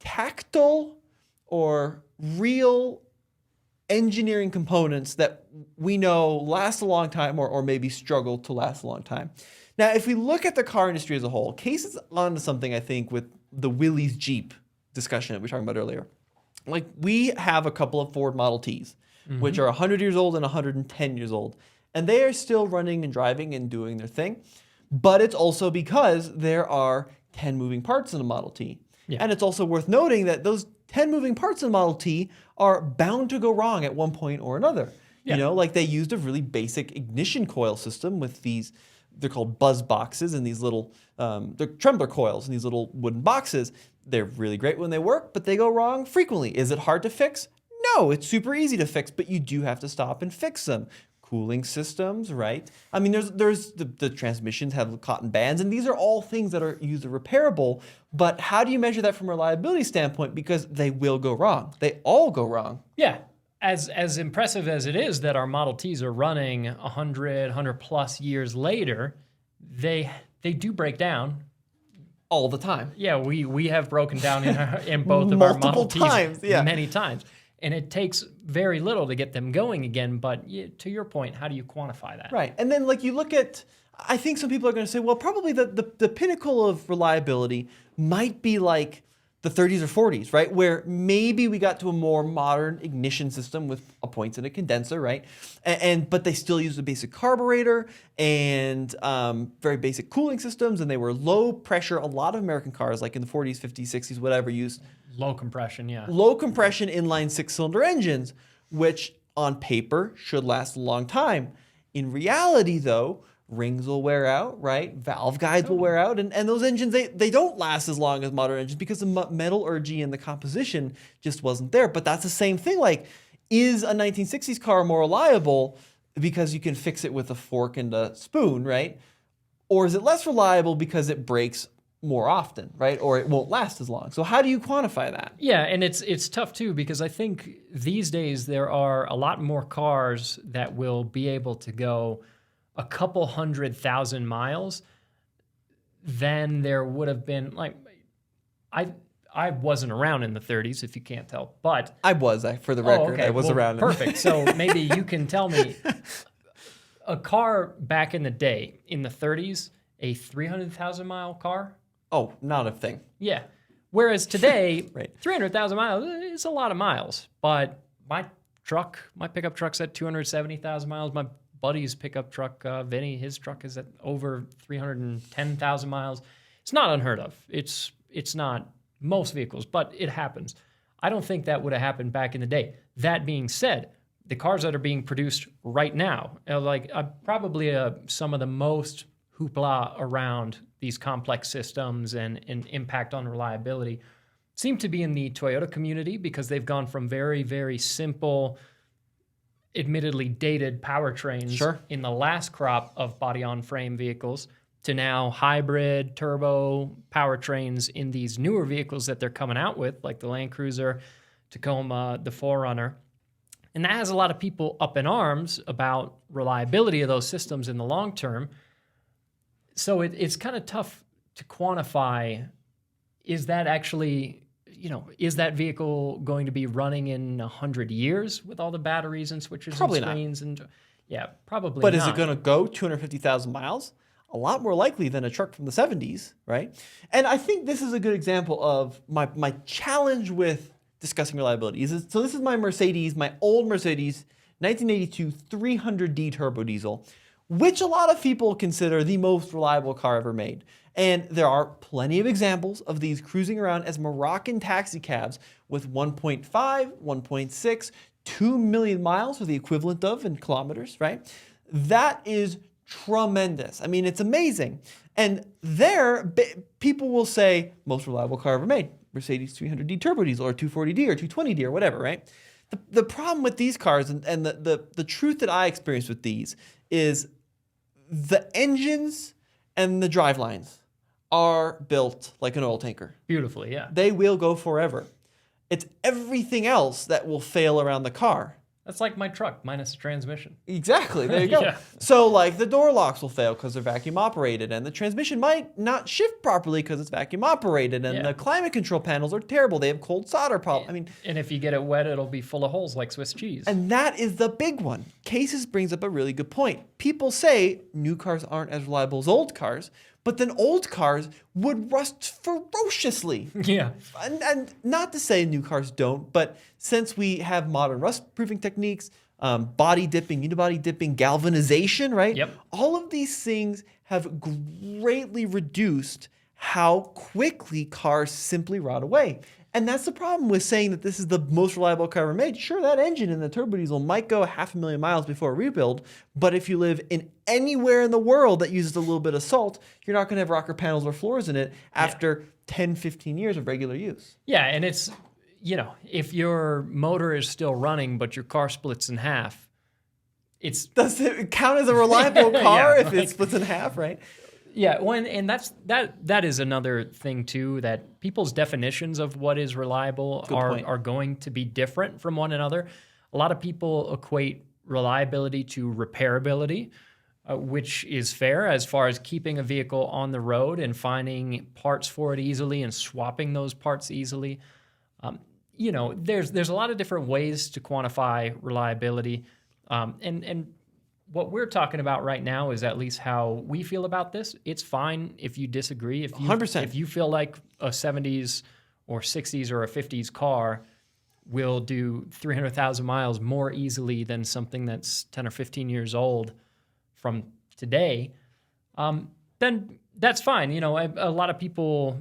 tactile or real engineering components that we know last a long time or maybe struggle to last a long time. Now, if we look at the car industry as a whole, Case is onto something, I think, with the Willys Jeep discussion that we were talking about earlier. Like, we have a couple of Ford Model Ts, which are 100 years old and 110 years old. And they are still running and driving and doing their thing. But it's also because there are 10 moving parts in a Model T. Yeah. And it's also worth noting that those 10 moving parts in Model T are bound to go wrong at one point or another. Yeah. Like they used a really basic ignition coil system with these, they're called buzz boxes, and these little, they're trembler coils in these little wooden boxes. They're really great when they work, but they go wrong frequently. Is it hard to fix? No, it's super easy to fix, but you do have to stop and fix them. Cooling systems, right? I mean, there's the transmissions have cotton bands, and these are all things that are user repairable. But how do you measure that from a reliability standpoint? Because they will go wrong. They all go wrong. Yeah. As impressive as it is that our Model Ts are running 100 plus years later, they do break down all the time. Yeah, we have broken down in both of our Model Ts many times. And it takes very little to get them going again. But to your point, how do you quantify that? Right. And then, like, you look at, I think some people are going to say, well, probably the pinnacle of reliability might be like the 30s or 40s, right? Where maybe we got to a more modern ignition system with a points and a condenser, right? But they still used a basic carburetor and very basic cooling systems, and they were low pressure. A lot of American cars, like in the 40s, 50s, 60s, whatever, used low compression, yeah. Low compression inline 6-cylinder engines, which on paper should last a long time. In reality, though, rings will wear out, right? Valve guides will wear out, and those engines, they don't last as long as modern engines because the metallurgy and the composition just wasn't there. But that's the same thing. Like, is a 1960s car more reliable because you can fix it with a fork and a spoon, right? Or is it less reliable because it breaks more often, right? Or it won't last as long. So how do you quantify that? Yeah, and it's tough too, because I think these days there are a lot more cars that will be able to go a couple 100,000 miles than there would have been. Like, I wasn't around in the 30s, if you can't tell, but I was, for the record. Okay. I was around. Perfect. So maybe you can tell me a car back in the day, in the 30s, a 300,000 mile car. Oh, not a thing. Yeah. Whereas today, right. 300,000 miles is a lot of miles. But my pickup truck's at 270,000 miles. My buddy's pickup truck, Vinny, his truck is at over 310,000 miles. It's not unheard of. It's not most vehicles, but it happens. I don't think that would have happened back in the day. That being said, the cars that are being produced right now, probably some of the most hoopla around these complex systems and impact on reliability seem to be in the Toyota community, because they've gone from very, very simple, admittedly dated powertrains in the last crop of body-on-frame vehicles to now hybrid, turbo powertrains in these newer vehicles that they're coming out with, like the Land Cruiser, Tacoma, the 4Runner. And that has a lot of people up in arms about reliability of those systems in the long term. So it's kind of tough to quantify, is that actually, is that vehicle going to be running in 100 years with all the batteries and switches probably and screens? Not. Probably but not. Is it going to go 250,000 miles? a lot more likely than a truck from the 70s, right? And I think this is a good example of my challenge with discussing reliability. So this is my Mercedes, my old Mercedes, 1982 300D turbo diesel, which a lot of people consider the most reliable car ever made. And there are plenty of examples of these cruising around as Moroccan taxi cabs with 1.5, 1.6, 2 million miles, or the equivalent of in kilometers, right? That is tremendous. I mean, it's amazing. And there, people will say, most reliable car ever made, Mercedes 300D turbo diesel, or 240D, or 220D, or whatever, right? The problem with these cars, and the truth that I experienced with these, is the engines and the drivelines are built like an oil tanker. Beautifully, yeah. They will go forever. It's everything else that will fail around the car. That's like my truck minus the transmission. Exactly, there you go. Yeah. So like the door locks will fail because they're vacuum operated, and the transmission might not shift properly because it's vacuum operated, and Yeah. the climate control panels are terrible. They have cold solder problems. I mean, And if you get it wet, it'll be full of holes like Swiss cheese. and that is the big one. Cases brings up a really good point. People say new cars aren't as reliable as old cars, but then old cars would rust ferociously. Yeah. And not to say new cars don't, but since we have modern rust-proofing techniques, body dipping, unibody dipping, galvanization, right? Yep. All of these things have greatly reduced how quickly cars simply rot away. And that's the problem with saying that this is the most reliable car ever made. Sure, that engine in the turbo diesel might go 500,000 miles before a rebuild, but if you live in anywhere in the world that uses a little bit of salt, you're not going to have rocker panels or floors in it after 10, 15 years of regular use. Yeah, and it's, if your motor is still running, but your car splits in half, it's... Does it count as a reliable car Yeah, if it splits in half, right? Yeah, and that is another thing too, that people's definitions of what is reliable are going to be different from one another. A lot of people equate reliability to repairability, which is fair as far as keeping a vehicle on the road and finding parts for it easily and swapping those parts easily. There's a lot of different ways to quantify reliability, and what we're talking about right now is at least how we feel about this. It's fine if you disagree. If you 100%. If you feel like a 70s or 60s or a 50s car will do 300,000 miles more easily than something that's 10 or 15 years old from today, then that's fine. A lot of people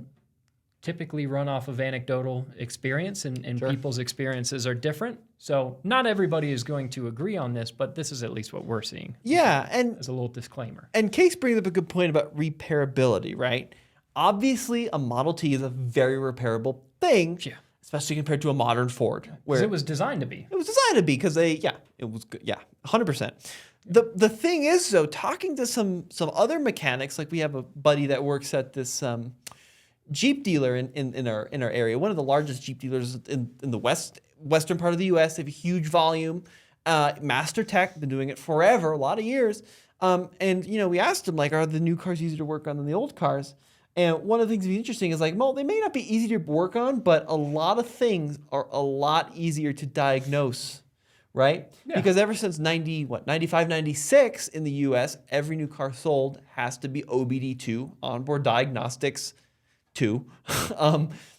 typically run off of anecdotal experience, and Sure. people's experiences are different. So not everybody is going to agree on this, but this is at least what we're seeing. Yeah, and As a little disclaimer. Case brings up a good point about repairability, right? Obviously, a Model T is a very repairable thing, Yeah. especially compared to a modern Ford, where Because it was designed to be. it was designed to be, because it was good. Yeah, 100%. The thing is, though, talking to some other mechanics, like we have a buddy that works at this Jeep dealer in our area, one of the largest Jeep dealers in the western part of the U.S. They have a huge volume. Master Tech, been doing it forever, a lot of years. And we asked him, like, are the new cars easier to work on than the old cars? And one of the things that's interesting is, like, well, they may not be easy to work on, but a lot of things are a lot easier to diagnose, right? Yeah. Because ever since 95, 96 in the U.S., every new car sold has to be OBD2, onboard diagnostics 2.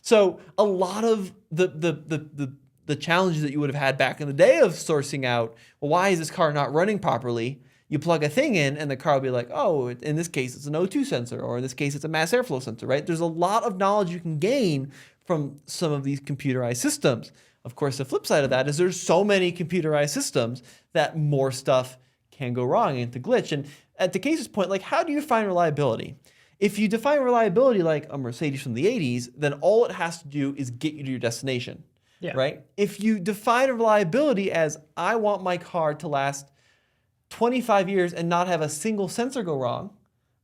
So a lot of the challenges that you would have had back in the day of sourcing out, well, why is this car not running properly? You plug a thing in and the car will be like, oh, in this case, it's an O2 sensor, or in this case, it's a mass airflow sensor, right? There's a lot of knowledge you can gain from some of these computerized systems. Of course, the flip side of that is there's so many computerized systems that more stuff can go wrong and to glitch. And at the case's point, like, how do you find reliability? If you define reliability like a Mercedes from the 80s, then all it has to do is get you to your destination, right? If you define reliability as, I want my car to last 25 years and not have a single sensor go wrong,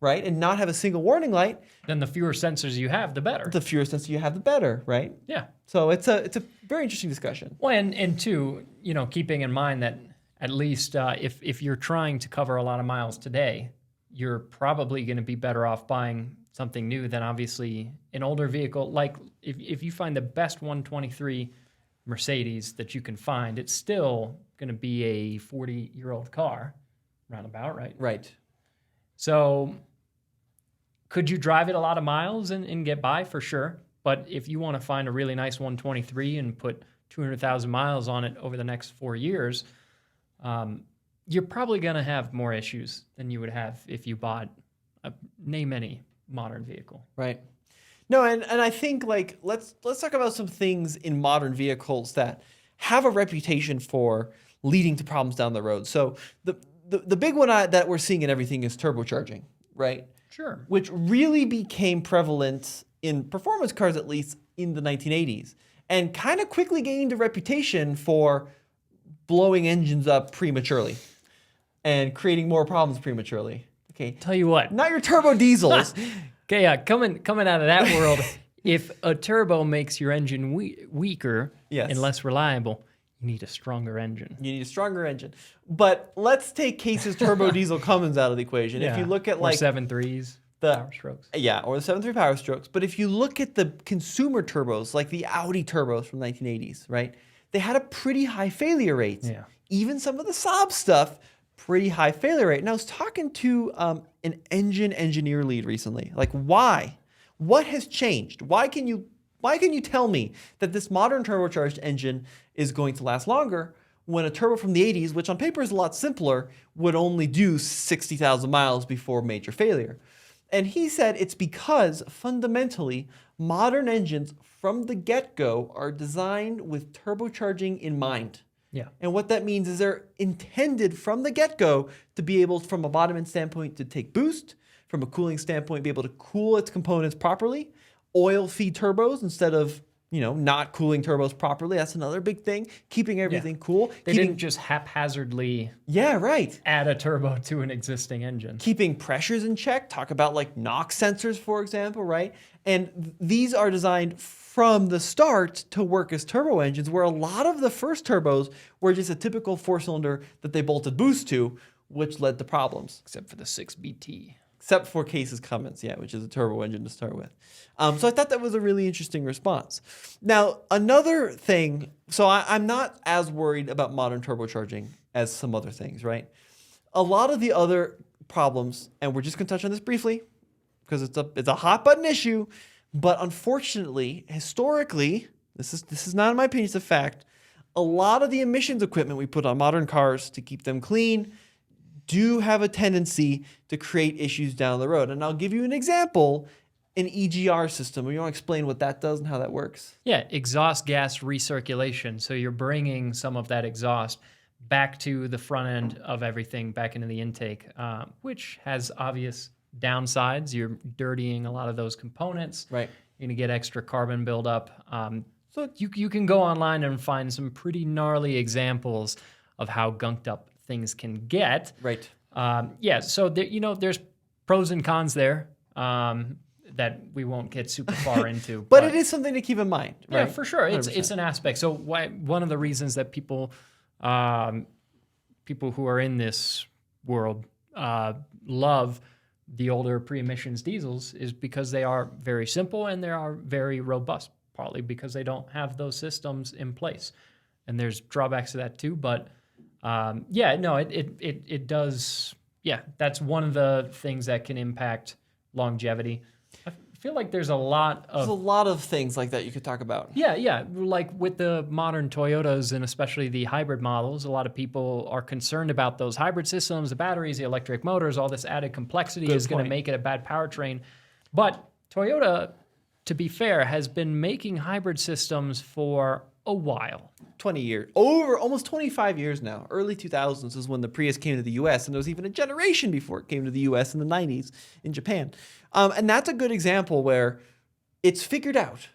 right? And not have a single warning light. Then the fewer sensors you have, the better. The fewer sensors you have, the better, right? Yeah. So it's a very interesting discussion. Well, and two, keeping in mind that at least if you're trying to cover a lot of miles today, you're probably going to be better off buying something new than obviously an older vehicle. Like if you find the best 123 Mercedes that you can find, it's still going to be a 40-year-old car, roundabout, right? Right. So Could you drive it a lot of miles and get by? For sure. But if you want to find a really nice 123 and put 200,000 miles on it over the next 4 years, you're probably going to have more issues than you would have if you bought name any modern vehicle. Right. No, and I think like let's talk about some things in modern vehicles that have a reputation for leading to problems down the road. So the big one that we're seeing in everything is turbocharging, right? Sure. Which really became prevalent in performance cars, at least in the 1980s, and kind of quickly gained a reputation for blowing engines up prematurely and creating more problems prematurely. Okay. Tell you what. Not your turbo diesels. Okay, coming out of that world, if a turbo makes your engine weaker Yes. and less reliable, you need a stronger engine. You need a stronger engine. But let's take Case's turbo diesel Cummins out of the equation. If you look at like 7.3s, the power strokes. Yeah, or the 7.3 Power Strokes. But if you look at the consumer turbos, like the Audi turbos from the 1980s, right? They had a pretty high failure rate. Yeah. Even some of the Saab stuff, pretty high failure rate. And I was talking to an engine engineer lead recently. Like, why? What has changed? Why can you tell me that this modern turbocharged engine is going to last longer when a turbo from the 80s, which on paper is a lot simpler, would only do 60,000 miles before major failure? And he said it's because fundamentally modern engines from the get-go are designed with turbocharging in mind. Yeah. And what that means is they're intended from the get-go to be able, from a bottom end standpoint, to take boost, from a cooling standpoint, be able to cool its components properly, oil feed turbos instead of, not cooling turbos properly. That's another big thing. Keeping everything cool. They didn't just haphazardly add a turbo to an existing engine. Keeping pressures in check. Talk about like NOx sensors, for example, right? And these are designed from the start to work as turbo engines, where a lot of the first turbos were just a typical four-cylinder that they bolted boost to, which led to problems. Except for the 6BT. Except for Case's Cummins, which is a turbo engine to start with. So I thought that was a really interesting response. Now, another thing, so I'm not as worried about modern turbocharging as some other things, right? A lot of the other problems, and we're just going to touch on this briefly, because it's a hot button issue, but unfortunately, historically, this is not in my opinion, it's a fact, a lot of the emissions equipment we put on modern cars to keep them clean do have a tendency to create issues down the road. And I'll give you an example, an EGR system. You want to explain what that does and how that works? Yeah, exhaust gas recirculation. So you're bringing some of that exhaust back to the front end of everything, back into the intake, which has obvious downsides. You're dirtying a lot of those components. Right. You're going to get extra carbon buildup. So you can go online and find some pretty gnarly examples of how gunked up things can get. Right. So there's pros and cons there that we won't get super far into. but it is something to keep in mind, right? Yeah, for sure. It's 100%. an aspect. So one of the reasons that people who are in this world love the older pre-emissions diesels is because they are very simple and they are very robust, partly because they don't have those systems in place. And there's drawbacks to that too, but it does. Yeah, that's one of the things that can impact longevity. I feel like there's a lot of things like that you could talk about. Yeah. Like with the modern Toyotas and especially the hybrid models, a lot of people are concerned about those hybrid systems, the batteries, the electric motors, all this added complexity is going to make it a bad powertrain. But Toyota, to be fair, has been making hybrid systems for a while. 20 years. Over almost 25 years now. Early 2000s is when the Prius came to the US, and there was even a generation before it came to the US in the 90s in Japan. And that's a good example where it's figured out.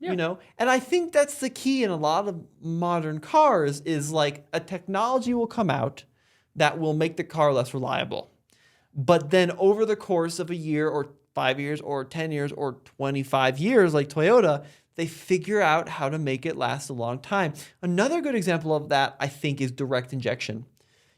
And I think that's the key in a lot of modern cars is like a technology will come out that will make the car less reliable. But then over the course of a year or 5 years or 10 years or 25 years, like Toyota, they figure out how to make it last a long time. Another good example of that, I think, is direct injection.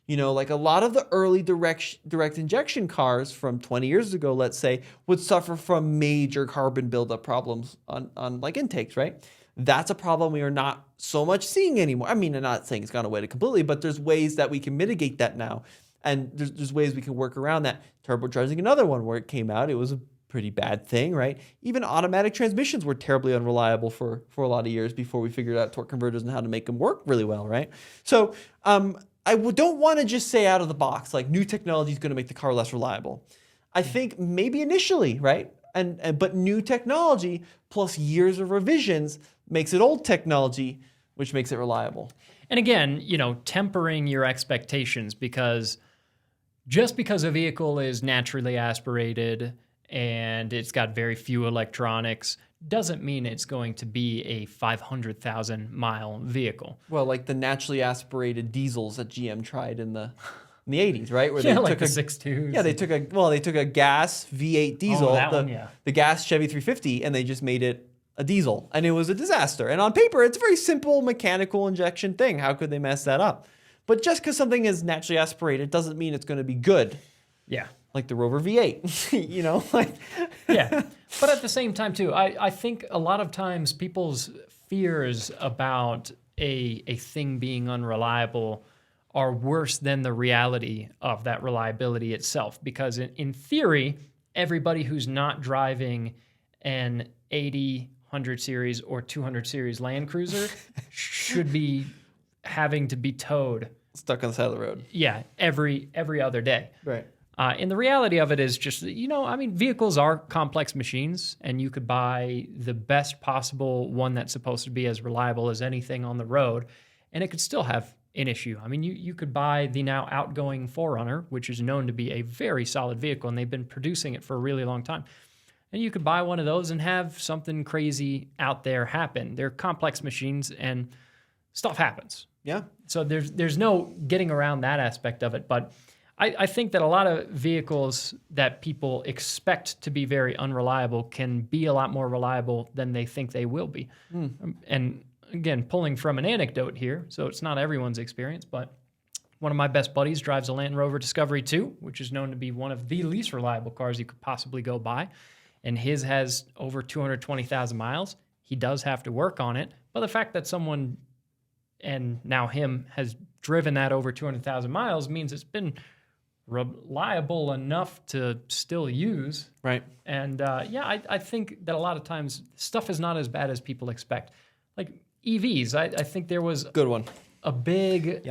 Like a lot of the early direct injection cars from 20 years ago, let's say, would suffer from major carbon buildup problems on like intakes, right? That's a problem we are not so much seeing anymore. I mean, I'm not saying it's gone away completely, but there's ways that we can mitigate that now. And there's ways we can work around that. Turbocharging, another one where it came out, it was a pretty bad thing, right? Even automatic transmissions were terribly unreliable for a lot of years before we figured out torque converters and how to make them work really well, right? So don't want to just say out of the box, like new technology is going to make the car less reliable. I think maybe initially, right? But new technology plus years of revisions makes it old technology, which makes it reliable. And again, tempering your expectations, because just because a vehicle is naturally aspirated and it's got very few electronics doesn't mean it's going to be a 500,000 mile vehicle. Well, like the naturally aspirated diesels that GM tried in the 80s, right? Where Yeah, they like took the 6.2s. Yeah, they took a gas V8 diesel, the gas Chevy 350, and they just made it a diesel, and it was a disaster. And on paper, it's a very simple mechanical injection thing. How could they mess that up? But just because something is naturally aspirated doesn't mean it's going to be good. Yeah. Like the Rover V8, Yeah. But at the same time, too, I think a lot of times people's fears about a thing being unreliable are worse than the reality of that reliability itself. Because in theory, everybody who's not driving an 80, 100 series or 200 series Land Cruiser should be having to be towed. Stuck on the side of the road. Yeah, every other day. Right. And the reality of it is just, vehicles are complex machines, and you could buy the best possible one that's supposed to be as reliable as anything on the road, and it could still have an issue. I mean, you could buy the now outgoing 4Runner, which is known to be a very solid vehicle, and they've been producing it for a really long time. And you could buy one of those and have something crazy out there happen. They're complex machines, and stuff happens. Yeah. So there's no getting around that aspect of it, but I think that a lot of vehicles that people expect to be very unreliable can be a lot more reliable than they think they will be. And again, pulling from an anecdote here, so it's not everyone's experience, but one of my best buddies drives a Land Rover Discovery 2, which is known to be one of the least reliable cars you could possibly go buy. And his has over 220,000 miles. He does have to work on it, but the fact that someone, and now him, has driven that over 200,000 miles means it's been reliable enough to still use. Right. And I think that a lot of times stuff is not as bad as people expect. Like EVs, I think there was Good one. a big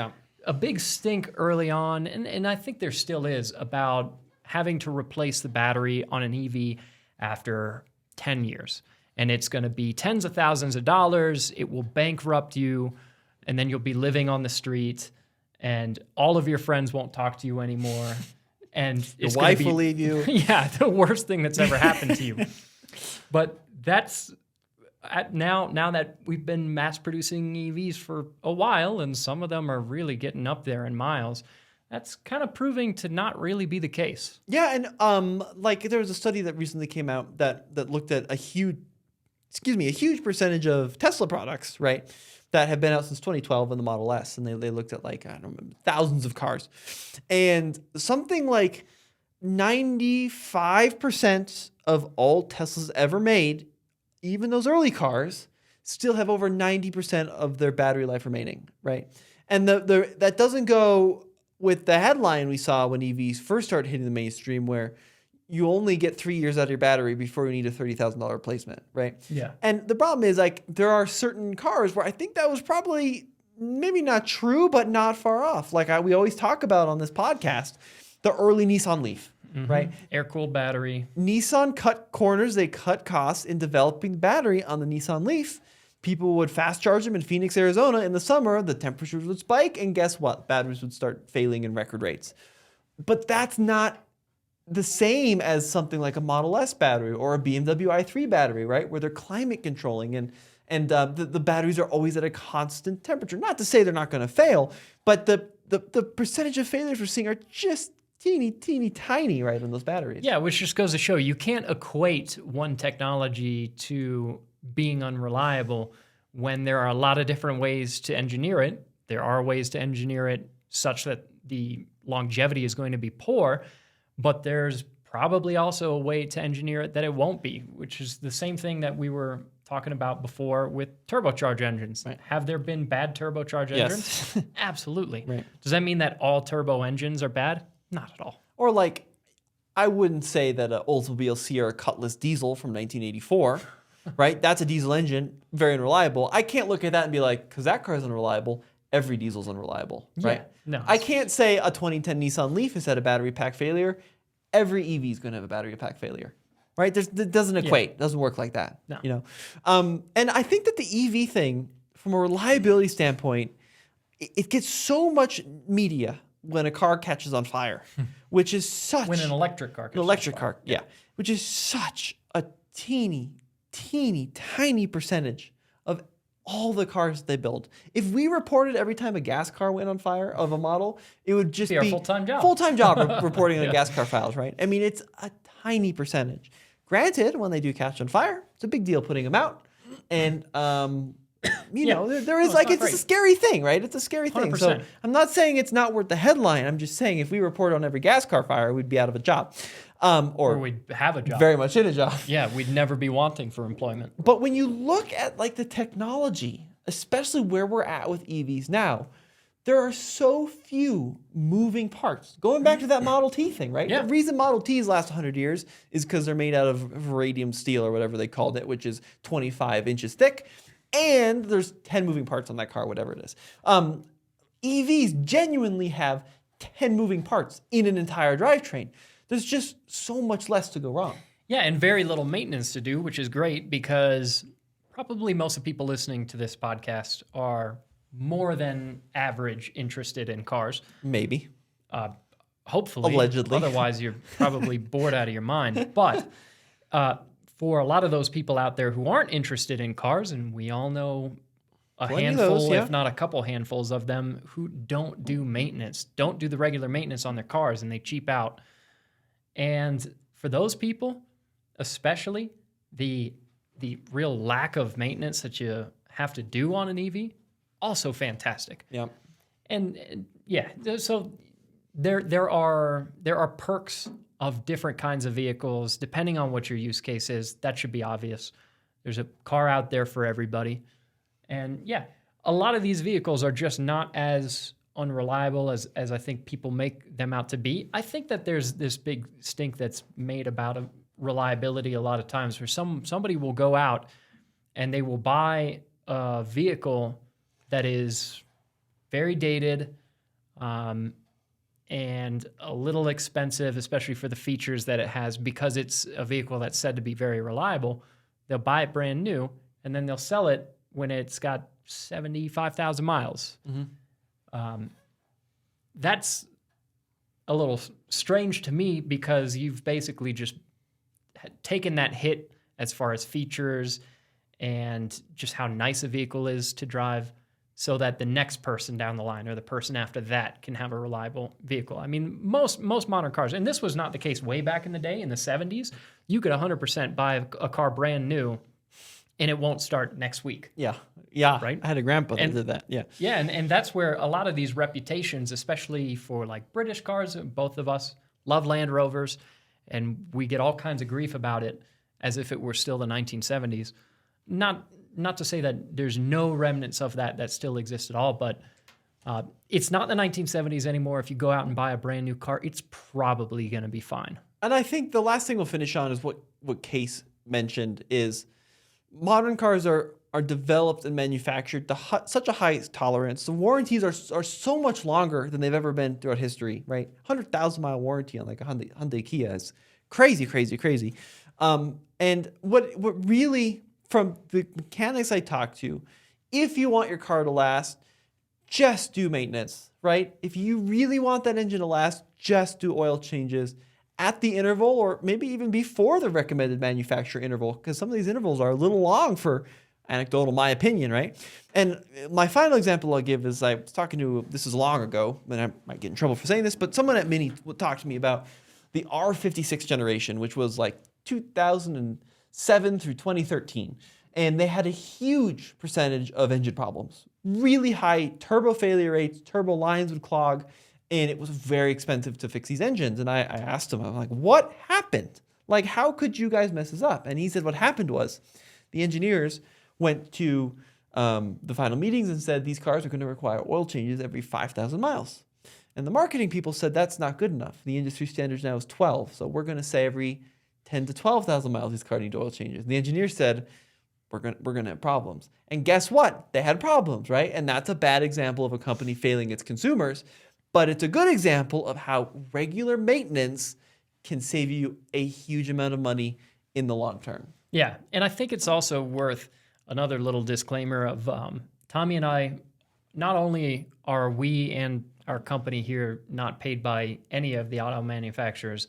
stink early on, and I think there still is, about having to replace the battery on an EV after 10 years. And it's going to be tens of thousands of dollars. It will bankrupt you, and then you'll be living on the street, and all of your friends won't talk to you anymore. And Your wife will leave you. Yeah, the worst thing that's ever happened to you. But that's now that we've been mass producing EVs for a while, and some of them are really getting up there in miles, that's kind of proving to not really be the case. Yeah, and there was a study that recently came out that looked at a huge percentage of Tesla products, right, that have been out since 2012 in the Model S, and they looked at thousands of cars, and something like 95% of all Teslas ever made, even those early cars, still have over 90% of their battery life remaining, right? And that doesn't go with the headline we saw when EVs first started hitting the mainstream, where you only get 3 years out of your battery before you need a $30,000 replacement, right? Yeah. And the problem is, there are certain cars where I think that was probably maybe not true, but not far off. We always talk about on this podcast, the early Nissan Leaf, right? Air-cooled battery. Nissan cut corners, they cut costs in developing the battery on the Nissan Leaf. People would fast charge them in Phoenix, Arizona. In the summer, the temperatures would spike, and guess what? Batteries would start failing in record rates. But that's not the same as something like a Model S battery or a BMW i3 battery, right? Where they're climate controlling and the batteries are always at a constant temperature. Not to say they're not going to fail, but the percentage of failures we're seeing are just teeny tiny, right, on those batteries. Yeah, which just goes to show you can't equate one technology to being unreliable when there are a lot of different ways to engineer it. There are ways to engineer it such that the longevity is going to be poor, but there's probably also a way to engineer it that it won't be, which is the same thing that we were talking about before with turbocharged engines. Right. Have there been bad turbocharged engines? Absolutely. Right. Does that mean that all turbo engines are bad? Not at all. Or I wouldn't say that an Oldsmobile Sierra Cutlass diesel from 1984, right? That's a diesel engine, very unreliable. I can't look at that and be like, because that car is unreliable, every diesel's unreliable, right? No, I can't say a 2010 Nissan Leaf has had a battery pack failure. Every EV is going to have a battery pack failure, right? It doesn't equate. It doesn't work like that. No. You know, and I think that the EV thing, from a reliability standpoint, it gets so much media when a car catches on fire, which is such when an electric car. an electric car, yeah, which is such a teeny, tiny percentage of all the cars they build. If we reported every time a gas car went on fire of a model, it would just Be our full-time job. Full-time job reporting on gas car files, right? I mean, it's a tiny percentage. Granted, when they do catch on fire, it's a big deal putting them out. And, you know, there is it's a scary thing, right? It's a scary thing. So 100%. I'm not saying it's not worth the headline. I'm just saying if we report on every gas car fire, we'd be out of a job. Or we'd have a job. Very much in a job. Yeah, we'd never be wanting for employment. But when you look at like the technology, especially where we're at with EVs now, there are so few moving parts. Going back to that Model T thing, right? Yeah. The reason Model Ts last 100 years is because they're made out of vanadium steel or whatever they called it, which is 25 inches thick. And there's 10 moving parts on that car, whatever it is. EVs genuinely have 10 moving parts in an entire drivetrain. There's just so much less to go wrong. Yeah, and very little maintenance to do, which is great because probably most of the people listening to this podcast are more than average interested in cars. Maybe. Hopefully. Allegedly. Otherwise, you're probably bored out of your mind. But for a lot of those people out there who aren't interested in cars, and we all know a Plenty of handful, those, yeah. if not a couple handfuls of them, who don't do maintenance, don't do the regular maintenance on their cars, and they cheap out. And for those people, especially, the real lack of maintenance that you have to do on an EV, also fantastic. Yeah. And yeah, so there are perks of different kinds of vehicles depending on what your use case is. That should be obvious. There's a car out there for everybody. And yeah, a lot of these vehicles are just not as unreliable as I think people make them out to be. I think that there's this big stink that's made about reliability a lot of times where somebody will go out and they will buy a vehicle that is very dated and a little expensive, especially for the features that it has, because it's a vehicle that's said to be very reliable. They'll buy it brand new and then they'll sell it when it's got 75,000 miles. Mm-hmm. That's a little strange to me because you've basically just taken that hit as far as features and just how nice a vehicle is to drive so that the next person down the line or the person after that can have a reliable vehicle. I mean, most modern cars, and this was not the case way back in the day in the 70s, you could 100% buy a car brand new and it won't start next week. Yeah. Right? I had a grandpa that did that. Yeah. Yeah, and that's where a lot of these reputations, especially for like British cars, both of us love Land Rovers, and we get all kinds of grief about it as if it were still the 1970s. Not to say that there's no remnants of that still exist at all, but it's not the 1970s anymore. If you go out and buy a brand new car, it's probably going to be fine. And I think the last thing we'll finish on is what Case mentioned is modern cars are developed and manufactured to such a high tolerance. The warranties are so much longer than they've ever been throughout history, right? 100,000 mile warranty on like a Hyundai Kia is crazy. And what really, from the mechanics I talked to, if you want your car to last, just do maintenance, right? If you really want that engine to last, just do oil changes at the interval or maybe even before the recommended manufacturer interval, because some of these intervals are a little long for anecdotal, my opinion, right? And my final example I'll give is I was talking to, this is long ago, and I might get in trouble for saying this, but someone at Mini talked to me about the R56 generation, which was like 2007 through 2013. And they had a huge percentage of engine problems, really high turbo failure rates, turbo lines would clog, and it was very expensive to fix these engines. And I asked him, I'm like, what happened? Like, how could you guys mess this up? And he said what happened was the engineers went to the final meetings and said these cars are going to require oil changes every 5,000 miles. And the marketing people said that's not good enough. The industry standard now is 12. So we're going to say every 10 to 12,000 miles these cars need oil changes. And the engineers said we're going to have problems. And guess what? They had problems, right? And that's a bad example of a company failing its consumers, but it's a good example of how regular maintenance can save you a huge amount of money in the long term. Yeah, and I think it's also worth another little disclaimer of Tommy and I, not only are we and our company here not paid by any of the auto manufacturers,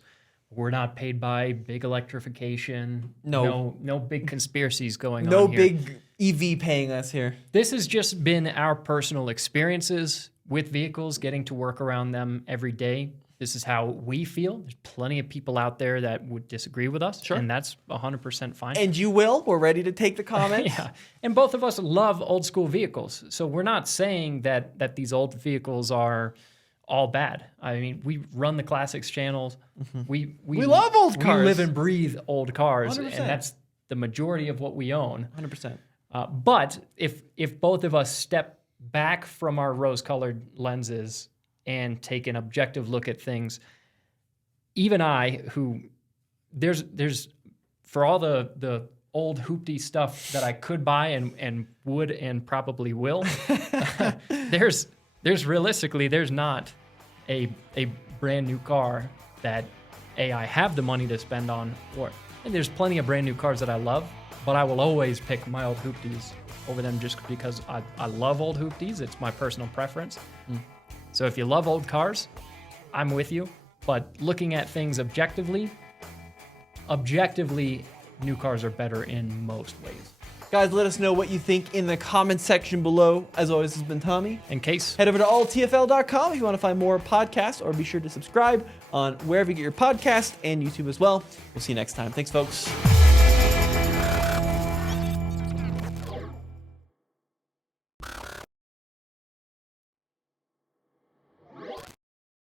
we're not paid by big electrification, no big conspiracies going on here. No big EV paying us here. This has just been our personal experiences with vehicles, getting to work around them every day. This is how we feel. There's plenty of people out there that would disagree with us, and that's 100% fine. And you will. We're ready to take the comments. Yeah, and both of us love old school vehicles, so we're not saying that these old vehicles are all bad. I mean, we run the classics channels. We love old cars. We live and breathe old cars, 100%. and that's the majority of what we own. 100%. But if both of us step back from our rose-colored lenses and take an objective look at things, even I, who there's for all the old hoopty stuff that I could buy and would and probably will, there's realistically there's not a brand new car that I have the money to spend on, and there's plenty of brand new cars that I love, but I will always pick my old hoopties over them just because I love old hoopties. It's my personal preference. So if you love old cars, I'm with you. But looking at things objectively, new cars are better in most ways. Guys, let us know what you think in the comments section below. As always, this has been Tommy. In case. Head over to alltfl.com if you want to find more podcasts, or be sure to subscribe on wherever you get your podcast and YouTube as well. We'll see you next time. Thanks, folks.